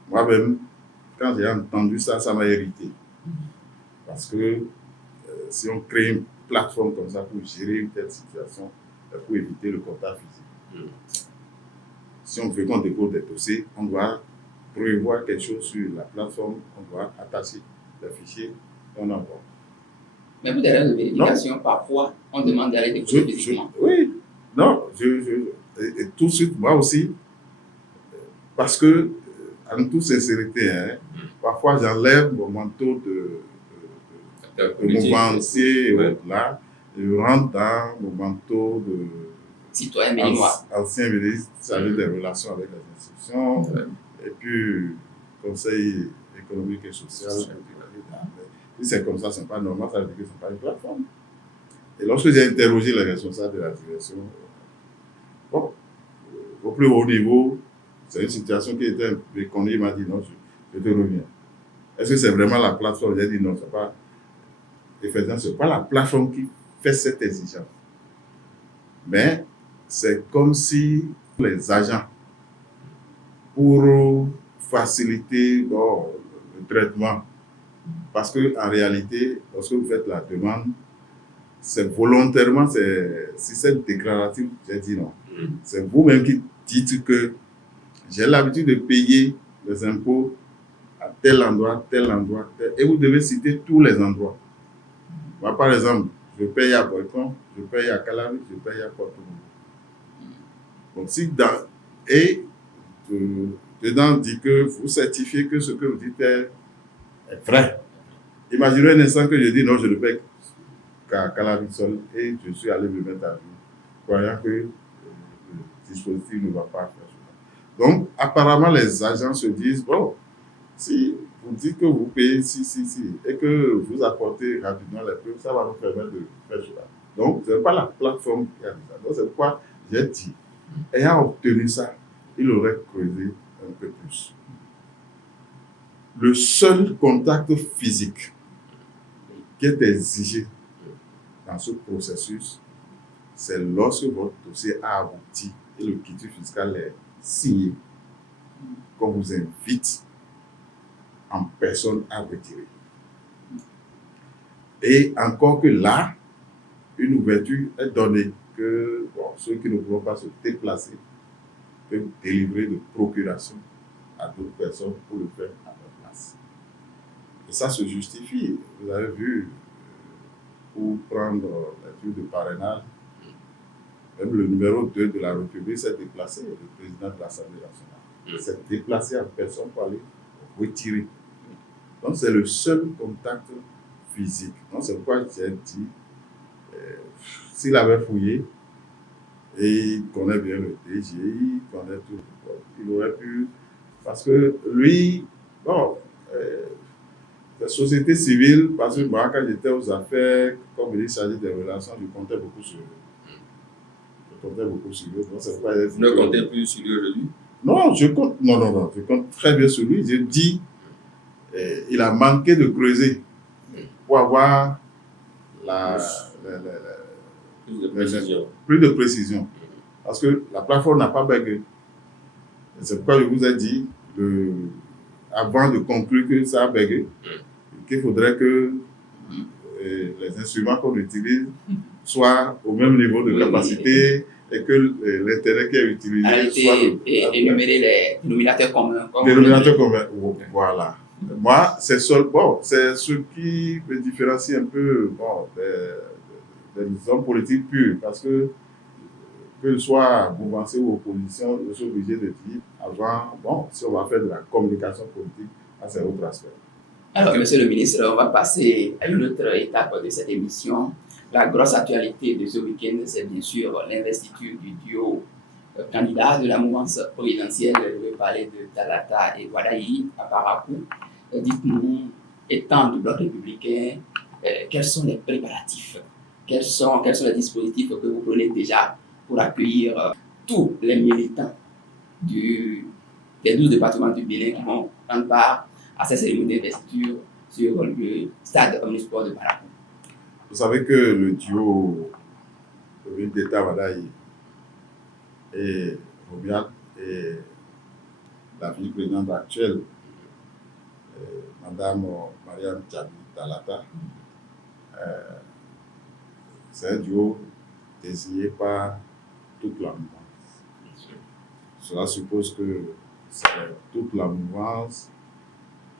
Moi-même, quand j'ai entendu ça, ça m'a irrité. Parce que si on crée une plateforme comme ça pour gérer une telle situation, pour éviter le contact physique. Si on veut qu'on dépose des dossiers, on doit prévoir quelque chose sur la plateforme, on doit attacher les fichiers et on envoie. Mais pour des raisons de vérification, parfois, on demande d'aller déposer physiquement. Oui, non, et tout de suite, moi aussi, parce que, en toute sincérité, hein, parfois j'enlève mon manteau de mouvementier et autres là, je rentre dans mon manteau de citoyen béninois, ancien ministre chargé des relations avec les institutions, et puis conseil économique et social. Si c'est comme ça, ce n'est pas normal, ça veut dire que ce n'est pas une plateforme. Et lorsque j'ai interrogé les responsables de la direction, bon, au plus haut niveau, c'est une situation qui était un peu connue. Il m'a dit non, je te reviens. Est-ce que c'est vraiment la plateforme? J'ai dit non, c'est pas. Effectivement, ce n'est pas la plateforme qui fait cette exigence. Mais c'est comme si les agents, pour faciliter le traitement, parce qu'en réalité, lorsque vous faites la demande, c'est volontairement, si c'est déclaratif, j'ai dit non. C'est vous-même qui dites que j'ai l'habitude de payer les impôts à tel endroit, tel, et vous devez citer tous les endroits. Moi, par exemple, je paye à Boycon, je paye à Calavi, je paye à Porto-Novo. Donc, si dedans dit que vous certifiez que ce que vous dites est vrai. Imaginez un instant que je dis non, je ne paye qu'à Calavi seul et je suis allé me mettre à jour, croyant que le dispositif ne va pas faire ça. Donc, apparemment, les agents se disent, bon, si vous dites que vous payez et que vous apportez rapidement les preuves, ça va nous permettre de faire cela. Donc, ce n'est pas la plateforme qui a dit ça. Donc, c'est pourquoi j'ai dit, ayant obtenu ça, il aurait creusé un peu plus. Le seul contact physique qui est exigé dans ce processus, c'est lorsque votre dossier a abouti et le quitus fiscal est signé, qu'on vous invite en personne à retirer. Et encore que là, une ouverture est donnée que ceux qui ne pourront pas se déplacer peuvent délivrer de procuration à d'autres personnes pour le faire à leur place. Et ça se justifie. Vous avez vu, pour prendre la truc de parrainage, même le numéro 2 de la République s'est déplacé, le président de l'Assemblée nationale s'est déplacé en personne pour aller retirer. Donc c'est le seul contact physique. Donc c'est pourquoi j'ai dit, s'il avait fouillé, et il connaît bien le DGI, il connaît tout, il aurait pu, parce que lui, la société civile, parce que moi, quand j'étais aux affaires, comme il est chargé des relations, je comptais beaucoup sur eux. Donc, c'est pourquoi vous ne comptez plus sur lui aujourd'hui? Non, je compte très bien sur lui. Je dis, il a manqué de creuser pour avoir plus de précision. Parce que la plateforme n'a pas bugué. C'est pourquoi je vous ai dit, avant de conclure que ça a bugué, qu'il faudrait que les instruments qu'on utilise soient au même niveau de capacité et que l'intérêt qui est utilisé soit... énumérer les dénominateurs communs. Dénominateurs communs, voilà. Moi, c'est ce qui me différencie un peu des hommes politiques purs, parce que ce soit mouvancé ou opposition, je suis obligé de dire avant, si on va faire de la communication politique, c'est un autre aspect. Alors, monsieur le ministre, on va passer à une autre étape de cette émission. La grosse actualité de ce week-end, c'est bien sûr l'investiture du duo candidat de la mouvance présidentielle. Je vais parler de Talata et Wadaï à Parakou. Dites-nous, étant du bloc républicain, quels sont les préparatifs? Quels sont les dispositifs que vous prenez déjà pour accueillir tous les militants des 12 départements du Bénin qui vont prendre part à cette cérémonie d'investiture sur le stade omnisport de Parakou? Vous savez que le duo de ville d'État Wadaï et Robiat et la vice-présidente actuelle, Madame Mariam Tchabi Talata, c'est un duo désigné par toute la mouvance. Cela suppose que c'est toute la mouvance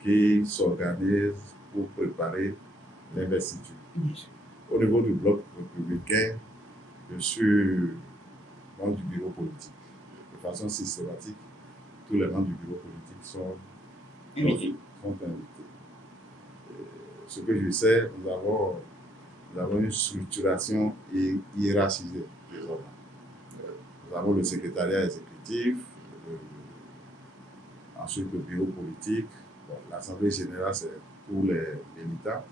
qui s'organise pour préparer l'investiture. Au niveau du bloc républicain, je suis membre du bureau politique. De façon systématique, tous les membres du bureau politique sont Invité. invités. Ce que je sais, nous avons une structuration hiérarchisée des organes. Nous avons le secrétariat exécutif, ensuite le bureau politique. Bon, l'Assemblée générale, c'est pour les militants.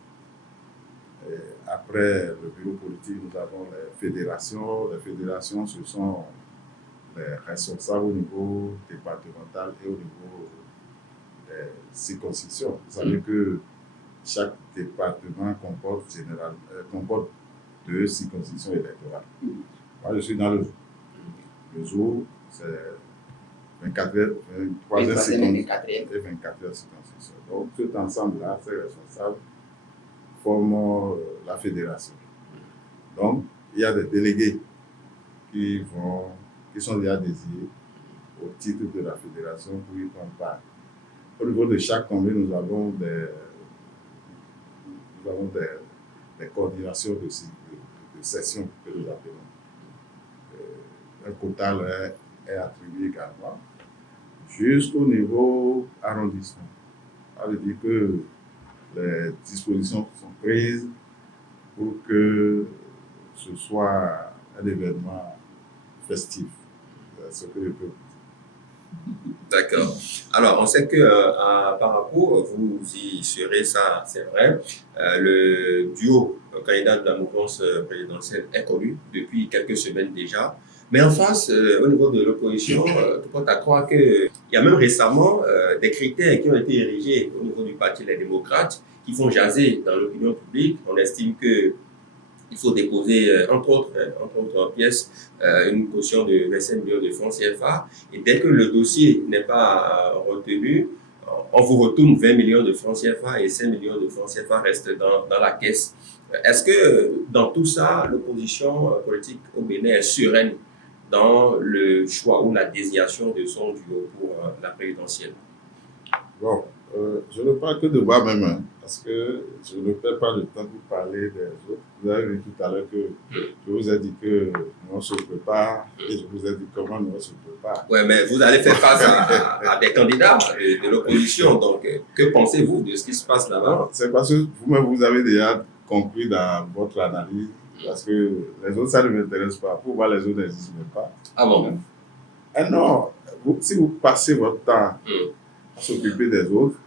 Et après le bureau politique, nous avons les fédérations. Les fédérations, ce sont les responsables au niveau départemental et au niveau des circonscriptions. Vous savez que chaque département comporte 2 circonscriptions électorales. Moi, je suis dans le zoo, c'est 23e et 24e circonscription. Donc, tout ensemble-là, ces responsables forment la fédération. Donc, il y a des délégués qui sont déjà désignés au titre de la fédération pour y prendre part. Au niveau de chaque commune, nous avons des coordinations de sessions que nous appelons. Un quota est attribué également jusqu'au niveau arrondissement. Ça veut dire que les dispositions sont prises pour que ce soit un événement festif. C'est ce que je peux vous dire. D'accord. Alors, on sait que par rapport, vous y serez, ça c'est vrai. Le duo candidat de la mouvance présidentielle est connu depuis quelques semaines déjà. Mais en face, au niveau de l'opposition, tout porte à croire qu'il y a même récemment des critères qui ont été érigés au niveau du Parti Les Démocrates qui font jaser dans l'opinion publique. On estime que il faut déposer, entre autres pièces, une caution de 25 millions de francs CFA. Et dès que le dossier n'est pas retenu, on vous retourne 20 millions de francs CFA et 5 millions de francs CFA restent dans la caisse. Est-ce que dans tout ça, l'opposition politique au Bénin est sereine dans le choix ou la désignation de son duo pour la présidentielle? Bon, je ne parle que de moi-même, hein, parce que je ne perds pas le temps pour parler des autres. Vous avez vu tout à l'heure que je vous ai dit que nous on se prépare et je vous ai dit comment nous on se prépare. Oui, mais vous allez faire face à des candidats de l'opposition. Donc, que pensez-vous de ce qui se passe là-bas? C'est parce que vous-même, vous avez déjà conclu dans votre analyse, parce que les autres, ça ne m'intéresse pas. Pour moi, les autres n'existent même pas. Ah bon? Ah non, si vous passez votre temps à s'occuper des autres,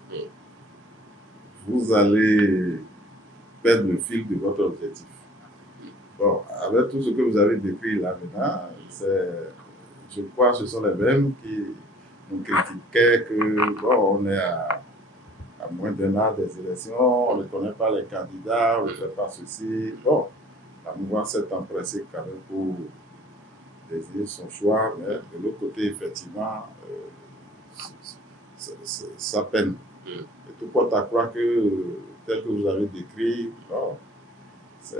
vous allez perdre le fil de votre objectif. Bon, avec tout ce que vous avez décrit là maintenant, je crois que ce sont les mêmes qui nous critiquaient que bon, on est à moins d'un an des élections, on ne connaît pas les candidats, on ne fait pas ceci. Bon, la mouvance s'est empressée quand même pour désigner son choix, mais de l'autre côté, effectivement, ça peine. Et tout porte à croire que, tel que vous avez décrit, bon, c'est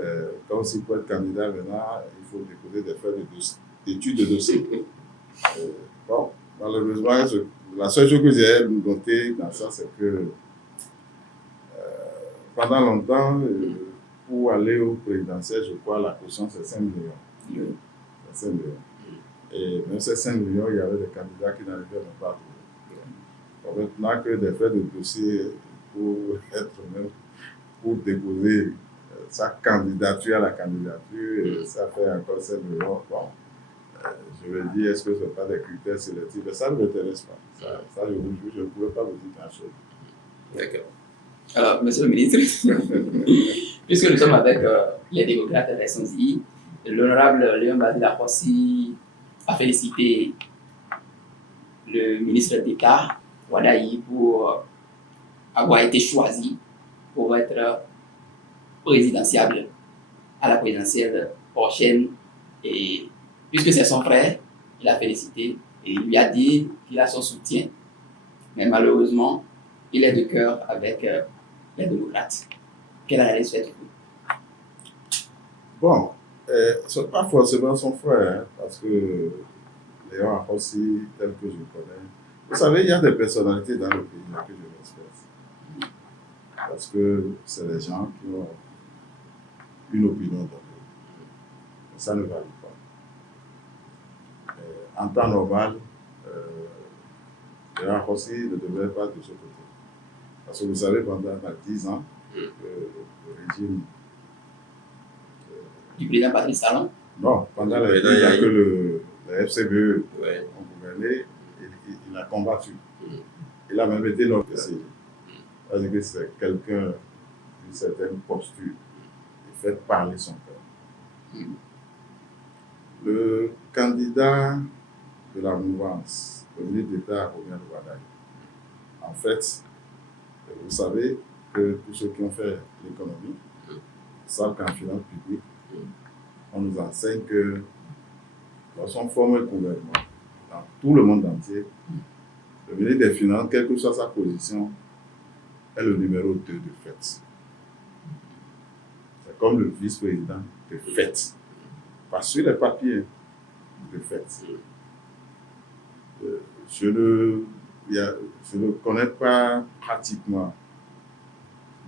comme si pour être candidat maintenant, il faut déposer des frais d'études de dossier. Bon, malheureusement, la seule chose que j'ai noté dans ça, c'est que pendant longtemps, pour aller au présidentiel, je crois la caution c'est 5 millions. C'est 5 millions. Et même ces 5 millions, il y avait des candidats qui n'arrivaient même pas à trouver. Donc maintenant que des frais de dossier pour déposer sa candidature à la candidature, ça fait encore 5 millions. Bon, je me dis, est-ce que ce ne sont pas des critères sélectifs? Mais ça ne m'intéresse pas. Ça, je vous jure, je ne pourrais pas vous dire grand-chose. D'accord. Alors, monsieur le ministre, puisque nous sommes avec les démocrates RSI, l'honorable Léon Badila Fossi a félicité le ministre d'État, Wadaï, pour avoir été choisi pour être présidentiable à la présidentielle prochaine. Et puisque c'est son frère, il a félicité et il lui a dit qu'il a son soutien. Mais malheureusement, il est de cœur avec les démocrates. Quelle analyse faites-vous? Bon, ce n'est pas forcément son frère, hein, parce que Léon Afossi, tel que je connais, vous savez, il y a des personnalités dans le pays que je respecte. Parce que c'est des gens qui ont une opinion donnée. Ça ne valide pas. En temps normal, Gérard Rossi ne devrait pas de ce côté. Parce que vous savez, pendant 10 ans, le régime. Du président Patrice Talon? Non, pendant les 10 ans que le FCBE ont gouverné, il a combattu. Il a même été notre CG. Parce que c'est quelqu'un d'une certaine posture. Il fait parler son cœur. Le candidat de la mouvance, le ministre d'État Robert Wadaï, en fait, vous savez que tous ceux qui ont fait l'économie savent qu'en finance publique, on nous enseigne que lorsqu'on forme un gouvernement dans tout le monde entier, le ministre des Finances, quelle que soit sa position, est le numéro 2 de fait. C'est comme le vice-président de fait. Pas sur les papiers de fait. Je ne connais pas pratiquement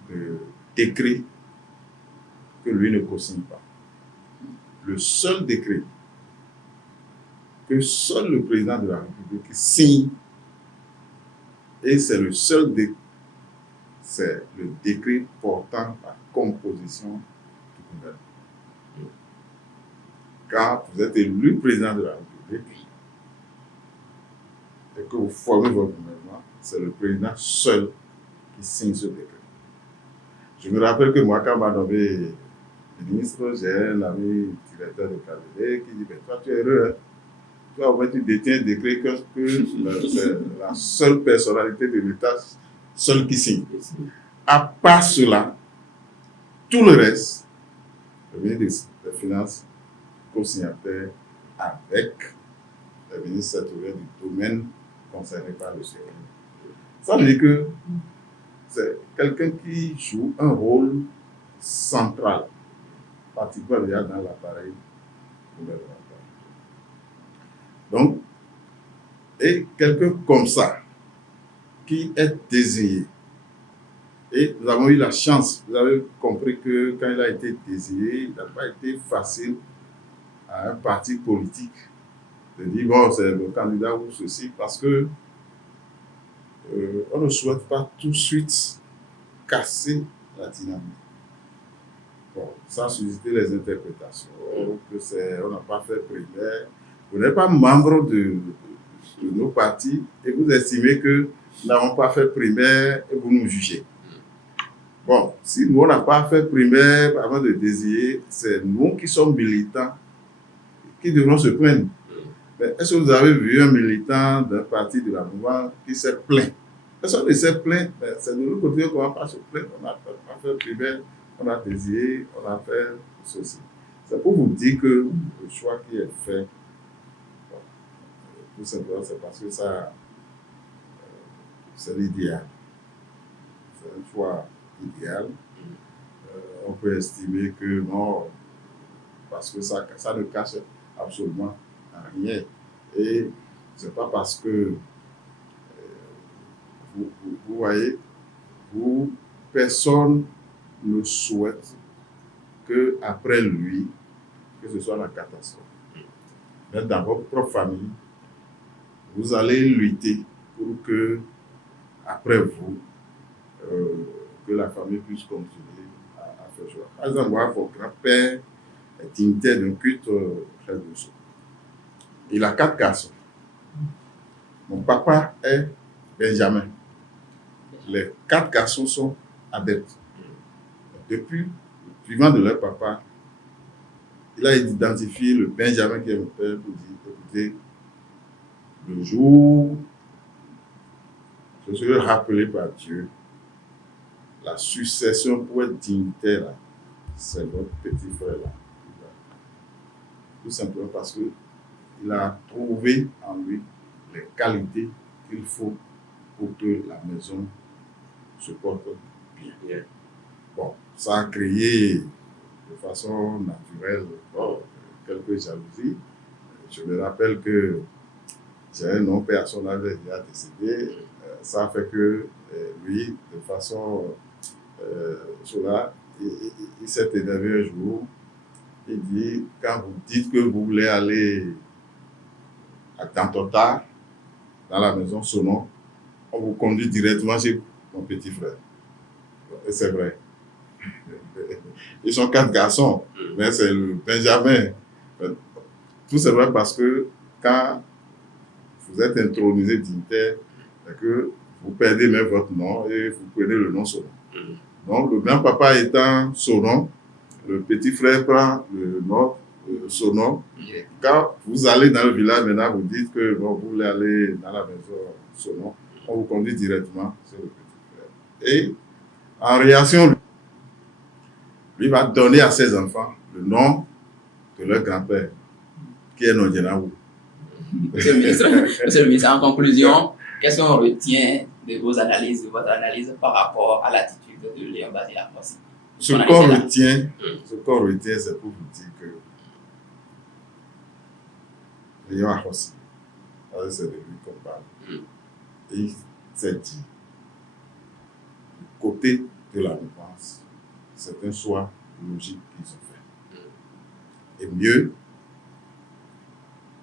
de décret que lui ne co-signe pas. Le seul décret que seul le président de la République signe, et c'est le seul décret, c'est le décret portant la composition du gouvernement. Quand vous êtes élu président de la République et que vous formez votre gouvernement, c'est le président seul qui signe ce décret. Je me rappelle que moi, quand on m'a nommé ministre, j'ai un ami directeur de cabinet qui dit, toi tu es heureux, hein? Toi au moins tu détiens un décret que c'est la seule personnalité de l'État seule qui signe. À part cela, tout le reste, le ministre des Finances co-signataire avec le ministre sectoriel du domaine concerné par le secteur. Ça veut dire que c'est quelqu'un qui joue un rôle central, particulièrement déjà dans l'appareil gouvernemental. Donc, et quelqu'un comme ça, qui est désigné, et nous avons eu la chance, vous avez compris que quand il a été désigné, il n'a pas été facile à un parti politique de dire, bon, c'est le candidat ou ceci, parce que on ne souhaite pas tout de suite casser la dynamique. Bon, sans susciter les interprétations, que c'est, on n'a pas fait primaire. Vous n'êtes pas membre de nos partis et vous estimez que nous n'avons pas fait primaire et vous nous jugez. Bon, si nous, on n'a pas fait primaire avant de désigner, c'est nous qui sommes militants qui devront se plaindre. Mais est-ce que vous avez vu un militant d'un parti de la mouvance qui s'est plaint? Personne ne s'est plaint, mais c'est de l'autre côté qu'on ne va pas se plaindre. On n'a pas fait primaire, on a désigné, on a fait ceci. C'est pour vous dire que le choix qui est fait, bon, tout simplement, c'est parce que ça, c'est l'idéal. C'est un choix idéal. On peut estimer que non, parce que ça ne cache absolument rien. Et c'est pas parce que vous voyez, personne ne souhaite que après lui, que ce soit la catastrophe. Mais dans votre propre famille, vous allez lutter pour que, après vous, que la famille puisse continuer à faire choix. Par exemple, moi, mon grand-père est dignitaire d'un culte très douce. Il a 4 garçons. Mon papa est Benjamin. Les 4 garçons sont adeptes. Depuis le suivant de leur papa, il a identifié le Benjamin qui est mon père pour dire, écoutez, le jour, je serai rappelé par Dieu, la succession pour être dignitaire, là, c'est votre petit frère là. Tout simplement parce qu'il a trouvé en lui les qualités qu'il faut pour que la maison se porte bien. Bon, ça a créé de façon naturelle quelques jalousies. Je me rappelle que j'ai un non-père, son avait déjà décédé. Ça fait que lui, de façon cela, il s'est énervé un jour. Il dit, quand vous dites que vous voulez aller à Tantota, dans la maison Sonon, on vous conduit directement chez mon petit frère. Et c'est vrai. Ils sont 4 garçons, mais c'est le Benjamin. Tout c'est vrai parce que quand vous êtes intronisé dignitaire, c'est que vous perdez même votre nom et vous prenez le nom Sonon. Donc, le grand-papa étant Sonon, le petit frère prend le nom Sonon. Quand vous allez dans le village, maintenant, vous dites que bon, vous voulez aller dans la maison Sonon, on vous conduit directement sur le petit frère. Et en réaction, lui va donner à ses enfants le nom de leur grand-père, qui est Nodjenaou. Monsieur le ministre, en conclusion, qu'est-ce qu'on retient de vos analyses, de votre analyse par rapport à l'attitude de Léon Badji Akwasi? Ce qu'on retient, c'est pour vous dire que Léon Akwasi, c'est de lui qu'on parle. Et il s'est dit, du côté de la défense, c'est un choix logique qu'ils ont fait. Et mieux,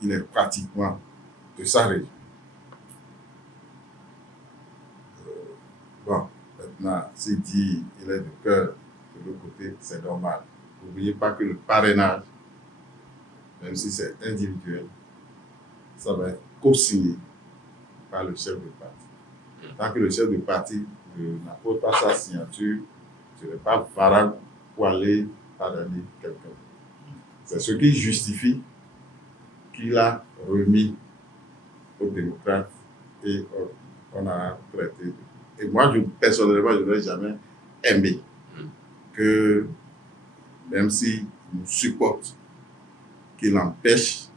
il est pratiquement de sa région. Bon, maintenant, s'il dit il est de cœur de l'autre côté, c'est normal. N'oubliez pas que le parrainage, même si c'est individuel, ça va être co-signé par le chef de parti. Tant que le chef de parti n'apporte pas sa signature, ce n'est pas valable pour aller parrainer quelqu'un. C'est ce qui justifie qu'il a remis aux démocrates et on a traité. Et moi, personnellement, je n'aurais jamais aimé que, même s'il nous supporte, qu'il empêche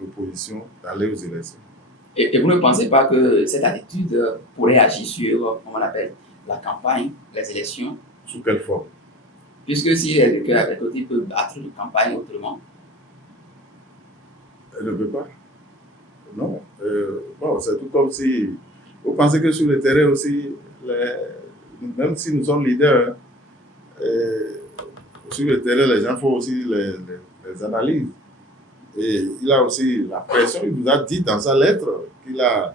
l'opposition d'aller aux élections. Et vous ne pensez pas que cette attitude pourrait agir sur, comment on appelle, la campagne, les élections? Sous quelle forme? Puisque si quelqu'un avec côté peut battre une campagne autrement. Elle ne veut pas. Non. Bon, c'est tout comme si. Vous pensez que sur le terrain aussi, même si nous sommes leaders, sur le terrain, les gens font aussi les analyses. Et il a aussi la pression. Il vous a dit dans sa lettre qu'il a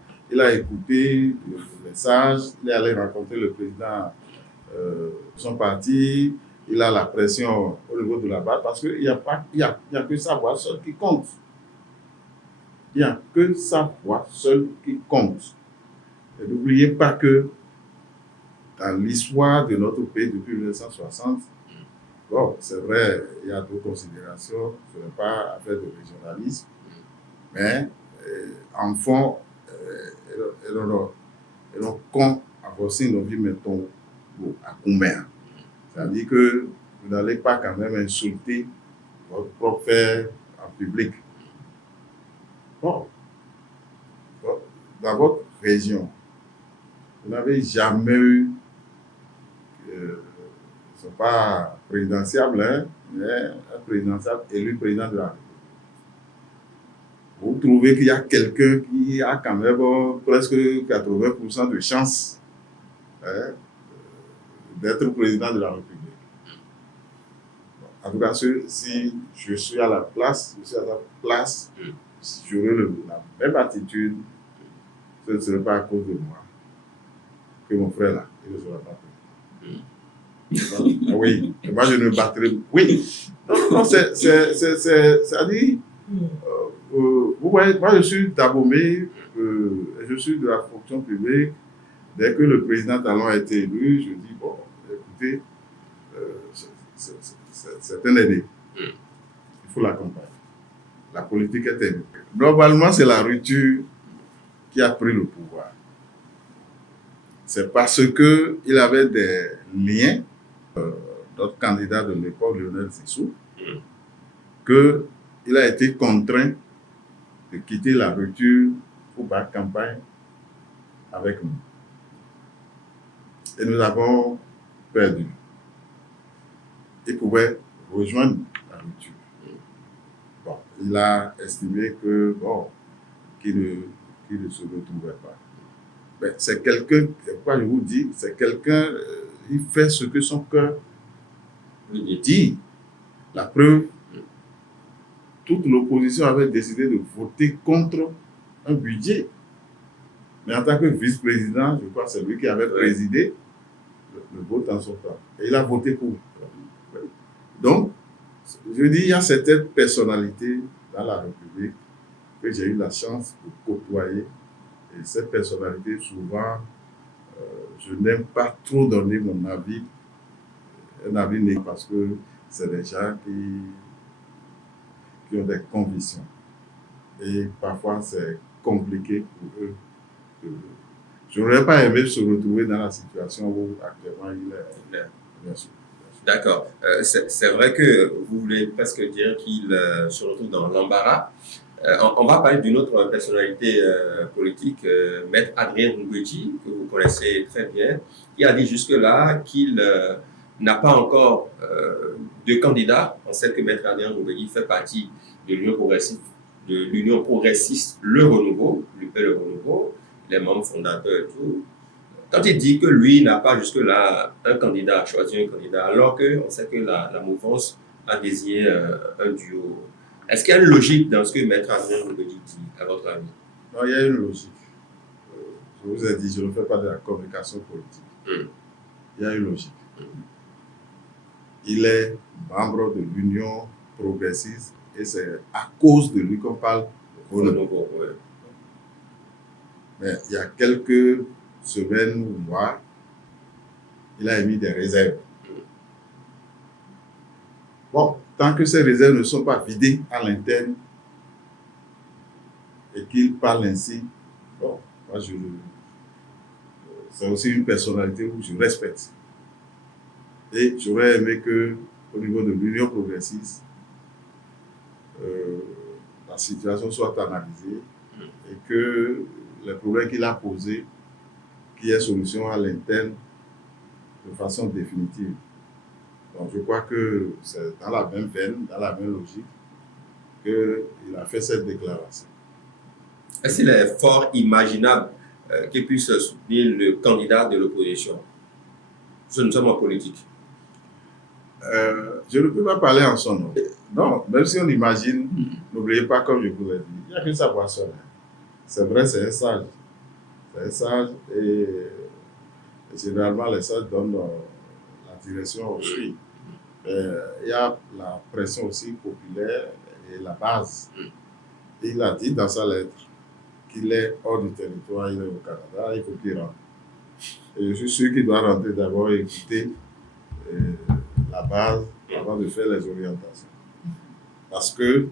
écouté le message, il est allé rencontrer le président de son parti, il a la pression au niveau de la base parce qu'il n'y a que sa voix seule qui compte. Il n'y a que sa voix seule qui compte. Et n'oubliez pas que dans l'histoire de notre pays depuis 1960, bon, c'est vrai, il y a d'autres considérations, ce n'est pas affaire de régionalisme, mais en fond, et donc, quand aussi nos vies mettons à combien? C'est-à-dire que vous n'allez pas quand même insulter votre propre frère en public. Bon, dans votre région, vous n'avez jamais eu, ce n'est pas présidentiable, hein, mais un présidentiable élu président de la République. Vous trouvez qu'il y a quelqu'un qui a quand même presque 80% de chances d'être président de la République. En tout cas, si je suis à la place, j'aurai la même attitude, ce ne serait pas à cause de moi que mon frère là, il ne sera pas président. Oui, moi je ne battrai. Oui, non, c'est-à-dire, vous voyez, moi je suis d'Abomey, je suis de la fonction publique. Dès que le président Talon a été élu, je dis bon, écoutez, c'est un aîné. Il faut l'accompagner. La politique est aînée. Globalement, c'est la rupture qui a pris le pouvoir. C'est parce qu'il avait des liens, notre candidat de l'époque, Lionel Sissou, qu'il a été contraint de quitter la rupture pour battre campagne avec nous. Et nous avons perdu. Il pouvait rejoindre la rupture. Bon, il a estimé que, bon, qu'il ne se retrouvait pas. Mais c'est quelqu'un, c'est quoi je vous dis, c'est quelqu'un, il fait ce que son cœur lui dit. La preuve, toute l'opposition avait décidé de voter contre un budget. Mais en tant que vice-président, je crois que c'est lui qui avait présidé le vote en son temps. Et il a voté pour. Donc, je dis, il y a certaines personnalités dans la République que j'ai eu la chance de côtoyer. Et ces personnalités, souvent, je n'aime pas trop donner mon avis, un avis négatif, parce que c'est des gens qui ont des convictions. Et parfois, c'est compliqué pour eux. Je n'aurais pas aimé se retrouver dans la situation où actuellement il est. Bien sûr. D'accord. C'est vrai que vous voulez presque dire qu'il se retrouve dans l'embarras. On va parler d'une autre personnalité politique, Maître Adrien Ngoueji, que vous connaissez très bien, qui a dit jusque-là qu'il n'a pas encore de candidat. On sait que Maître Adrien Ngoueji fait partie de l'Union progressiste Le Renouveau, Le Renouveau, les membres fondateurs et tout. Quand il dit que lui n'a pas jusque-là un candidat, choisi un candidat, alors qu'on sait que la mouvance a désigné un duo, est-ce qu'il y a une logique dans ce que Maître Adrien Ngoueji dit, à votre avis? Non, il y a une logique. Je vous ai dit, je ne fais pas de la communication politique. Il y a une logique. Il est membre de l'Union progressiste et c'est à cause de lui qu'on parle de renouveau. Mais il y a quelques semaines ou mois, il a émis des réserves. Bon, tant que ces réserves ne sont pas vidées à l'interne et qu'il parle ainsi, bon, moi c'est aussi une personnalité où je respecte. Et j'aurais aimé que, au niveau de l'Union progressiste, la situation soit analysée et que les problèmes qu'il a posés, qu'il y ait solution à l'interne de façon définitive. Donc je crois que c'est dans la même veine, dans la même logique qu'il a fait cette déclaration. Est-ce qu'il est fort imaginable qu'il puisse soutenir le candidat de l'opposition? Nous sommes en politique. Je ne peux pas parler en son nom. Non, même si on l'imagine, n'oubliez pas, comme je vous l'ai dit, il n'y a que sa personne. C'est vrai, c'est un sage. C'est un sage et généralement les sages donnent la direction aussi. Il y a la pression aussi populaire et la base. Et il a dit dans sa lettre qu'il est hors du territoire, il est au Canada, il faut qu'il rentre. Et je suis sûr qu'il doit rentrer d'abord et écouter la base avant de faire les orientations. Parce que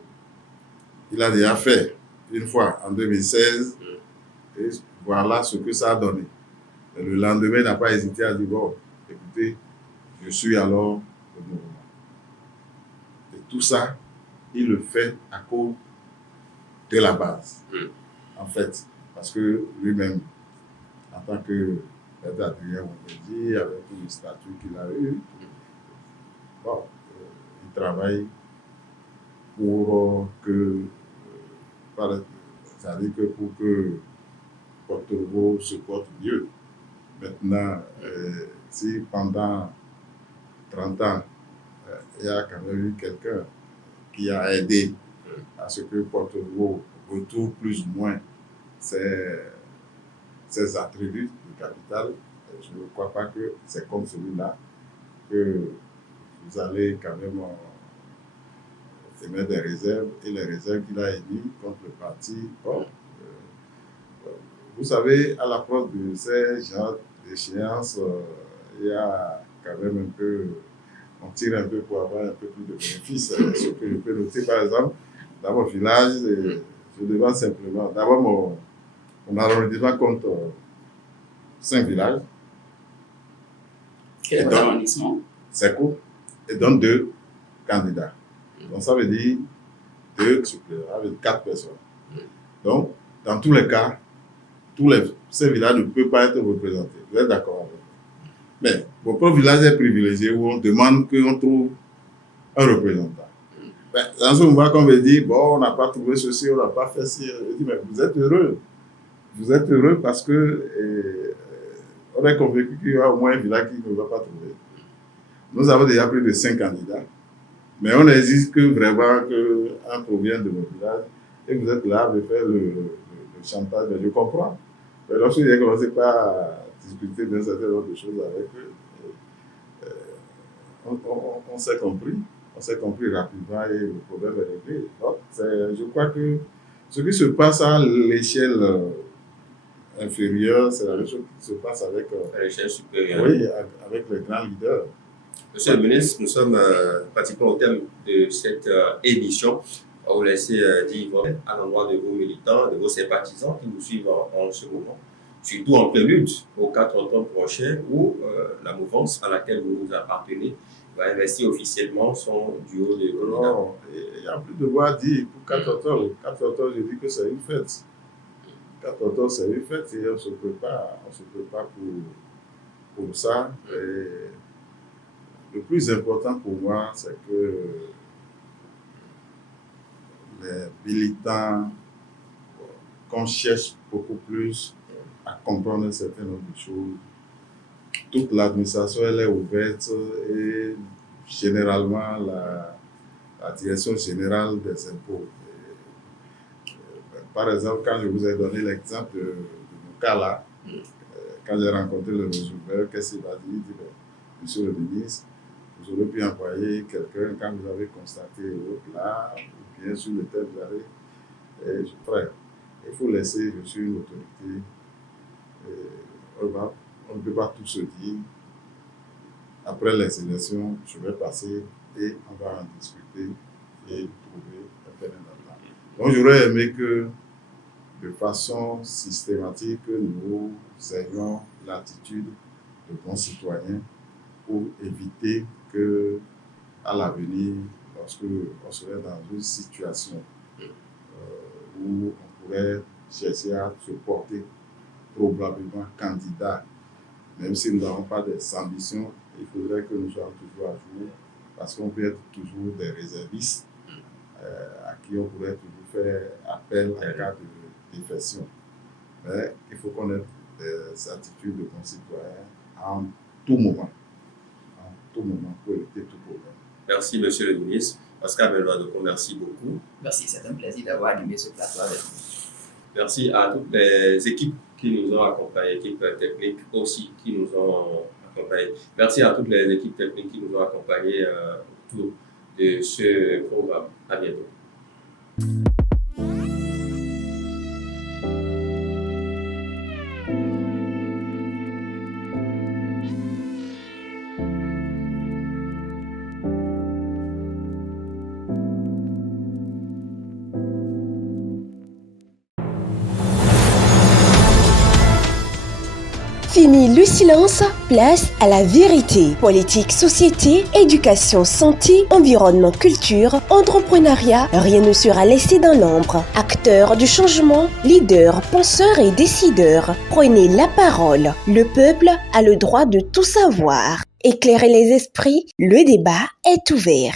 il a déjà fait une fois en 2016 et voilà ce que ça a donné. Et le lendemain, il n'a pas hésité à dire, bon, écoutez, je suis alors le mouvement. Et tout ça, il le fait à cause de la base. En fait, parce que lui-même, en tant que Maître Adrien Ngoueji, avec tout le statut qu'il a eu, bon, il travaille pour que, c'est-à-dire que pour que Porto-Novo se porte mieux. Maintenant, si pendant 30 ans, il y a quand même eu quelqu'un qui a aidé à ce que Porto-Novo retrouve plus ou moins ses attributs de capital, je ne crois pas que c'est comme celui-là que vous allez quand même émettre des réserves, et les réserves qu'il a émises contre le parti. Bon, vous savez, à l'approche de ces genres d'échéances, il y a quand même un peu, on tire un peu pour avoir un peu plus de bénéfices. Ce que je peux noter, par exemple, dans mon village, je demande simplement, d'abord mon arrondissement compte 5 villages. Quel arrondissement? C'est court, et donc 2 candidats. Donc ça veut dire 2 suppléants avec 4 personnes. Donc, dans tous les cas, ces villages ne peuvent pas être représentés. Vous êtes d'accord avec moi? Mais mon propre village est privilégié où on demande qu'on trouve un représentant. Mais dans ce moment, quand on me dit, bon, on n'a pas trouvé ceci, on n'a pas fait ci, je dis, mais vous êtes heureux. Vous êtes heureux parce que On est convaincu qu'il y aura au moins un village qui ne va pas trouver. Nous avons déjà plus de 5 candidats, mais on n'hésite que vraiment qu'un provienne de notre village et vous êtes là de faire le chantage. Mais je comprends. Mais lorsque j'ai commencé par discuter d'un certain nombre de choses avec eux, on s'est compris. On s'est compris rapidement et le problème est réglé. Donc, je crois que ce qui se passe à l'échelle inférieure, c'est la même chose qui se passe avec, À l'échelle supérieure. oui, avec les grands leaders. Monsieur le ministre, nous sommes pratiquement au terme de cette émission. On va vous laisser dire à l'endroit de vos militants, de vos sympathisants qui nous suivent en ce moment, surtout en prélude au 4 octobre prochain où la mouvance à laquelle vous appartenez va investir officiellement son duo de candidats. Non, il n'y a plus de voix à dire pour 4 octobre. 4 octobre, je dis que c'est une fête. 4 octobre, c'est une fête et on se prépare pour ça. Et le plus important pour moi, c'est que les militants, qu'on cherche beaucoup plus à comprendre un certain nombre de choses. Toute l'administration, elle est ouverte et généralement la direction générale des impôts. Par exemple, quand je vous ai donné l'exemple de mon cas là, quand j'ai rencontré le receveur, qu'est-ce qu'il m'a dit? Il dit, monsieur le ministre, vous aurez pu envoyer quelqu'un quand vous avez constaté là, ou bien sur le terrain, vous avez. Et je frère, il faut laisser, je suis une autorité. On ne peut pas tout se dire. Après les élections, je vais passer et on va en discuter et trouver un terrain d'entente. Donc j'aurais aimé que, de façon systématique, nous ayons l'attitude de bons citoyens pour éviter que, à l'avenir, lorsque on serait dans une situation où on pourrait chercher à se porter probablement candidat, même si nous n'avons pas des ambitions, il faudrait que nous soyons toujours à jour, parce qu'on peut être toujours des réservistes à qui on pourrait toujours faire appel en cas de défection. Mais il faut qu'on ait des attitudes de concitoyens en tout moment pour éviter tout problème. Merci, monsieur le ministre. Oscar Belwadoko, merci beaucoup. Merci, c'est un plaisir d'avoir animé ce plateau avec vous. Merci à toutes les équipes qui nous ont accompagnés, équipes techniques aussi qui nous ont accompagnés. Merci à toutes les équipes techniques qui nous ont accompagnés autour de ce programme. À bientôt. Fini le silence, place à la vérité. Politique, société, éducation, santé, environnement, culture, entrepreneuriat, rien ne sera laissé dans l'ombre. Acteurs du changement, leaders, penseurs et décideurs, prenez la parole. Le peuple a le droit de tout savoir. Éclairez les esprits, le débat est ouvert.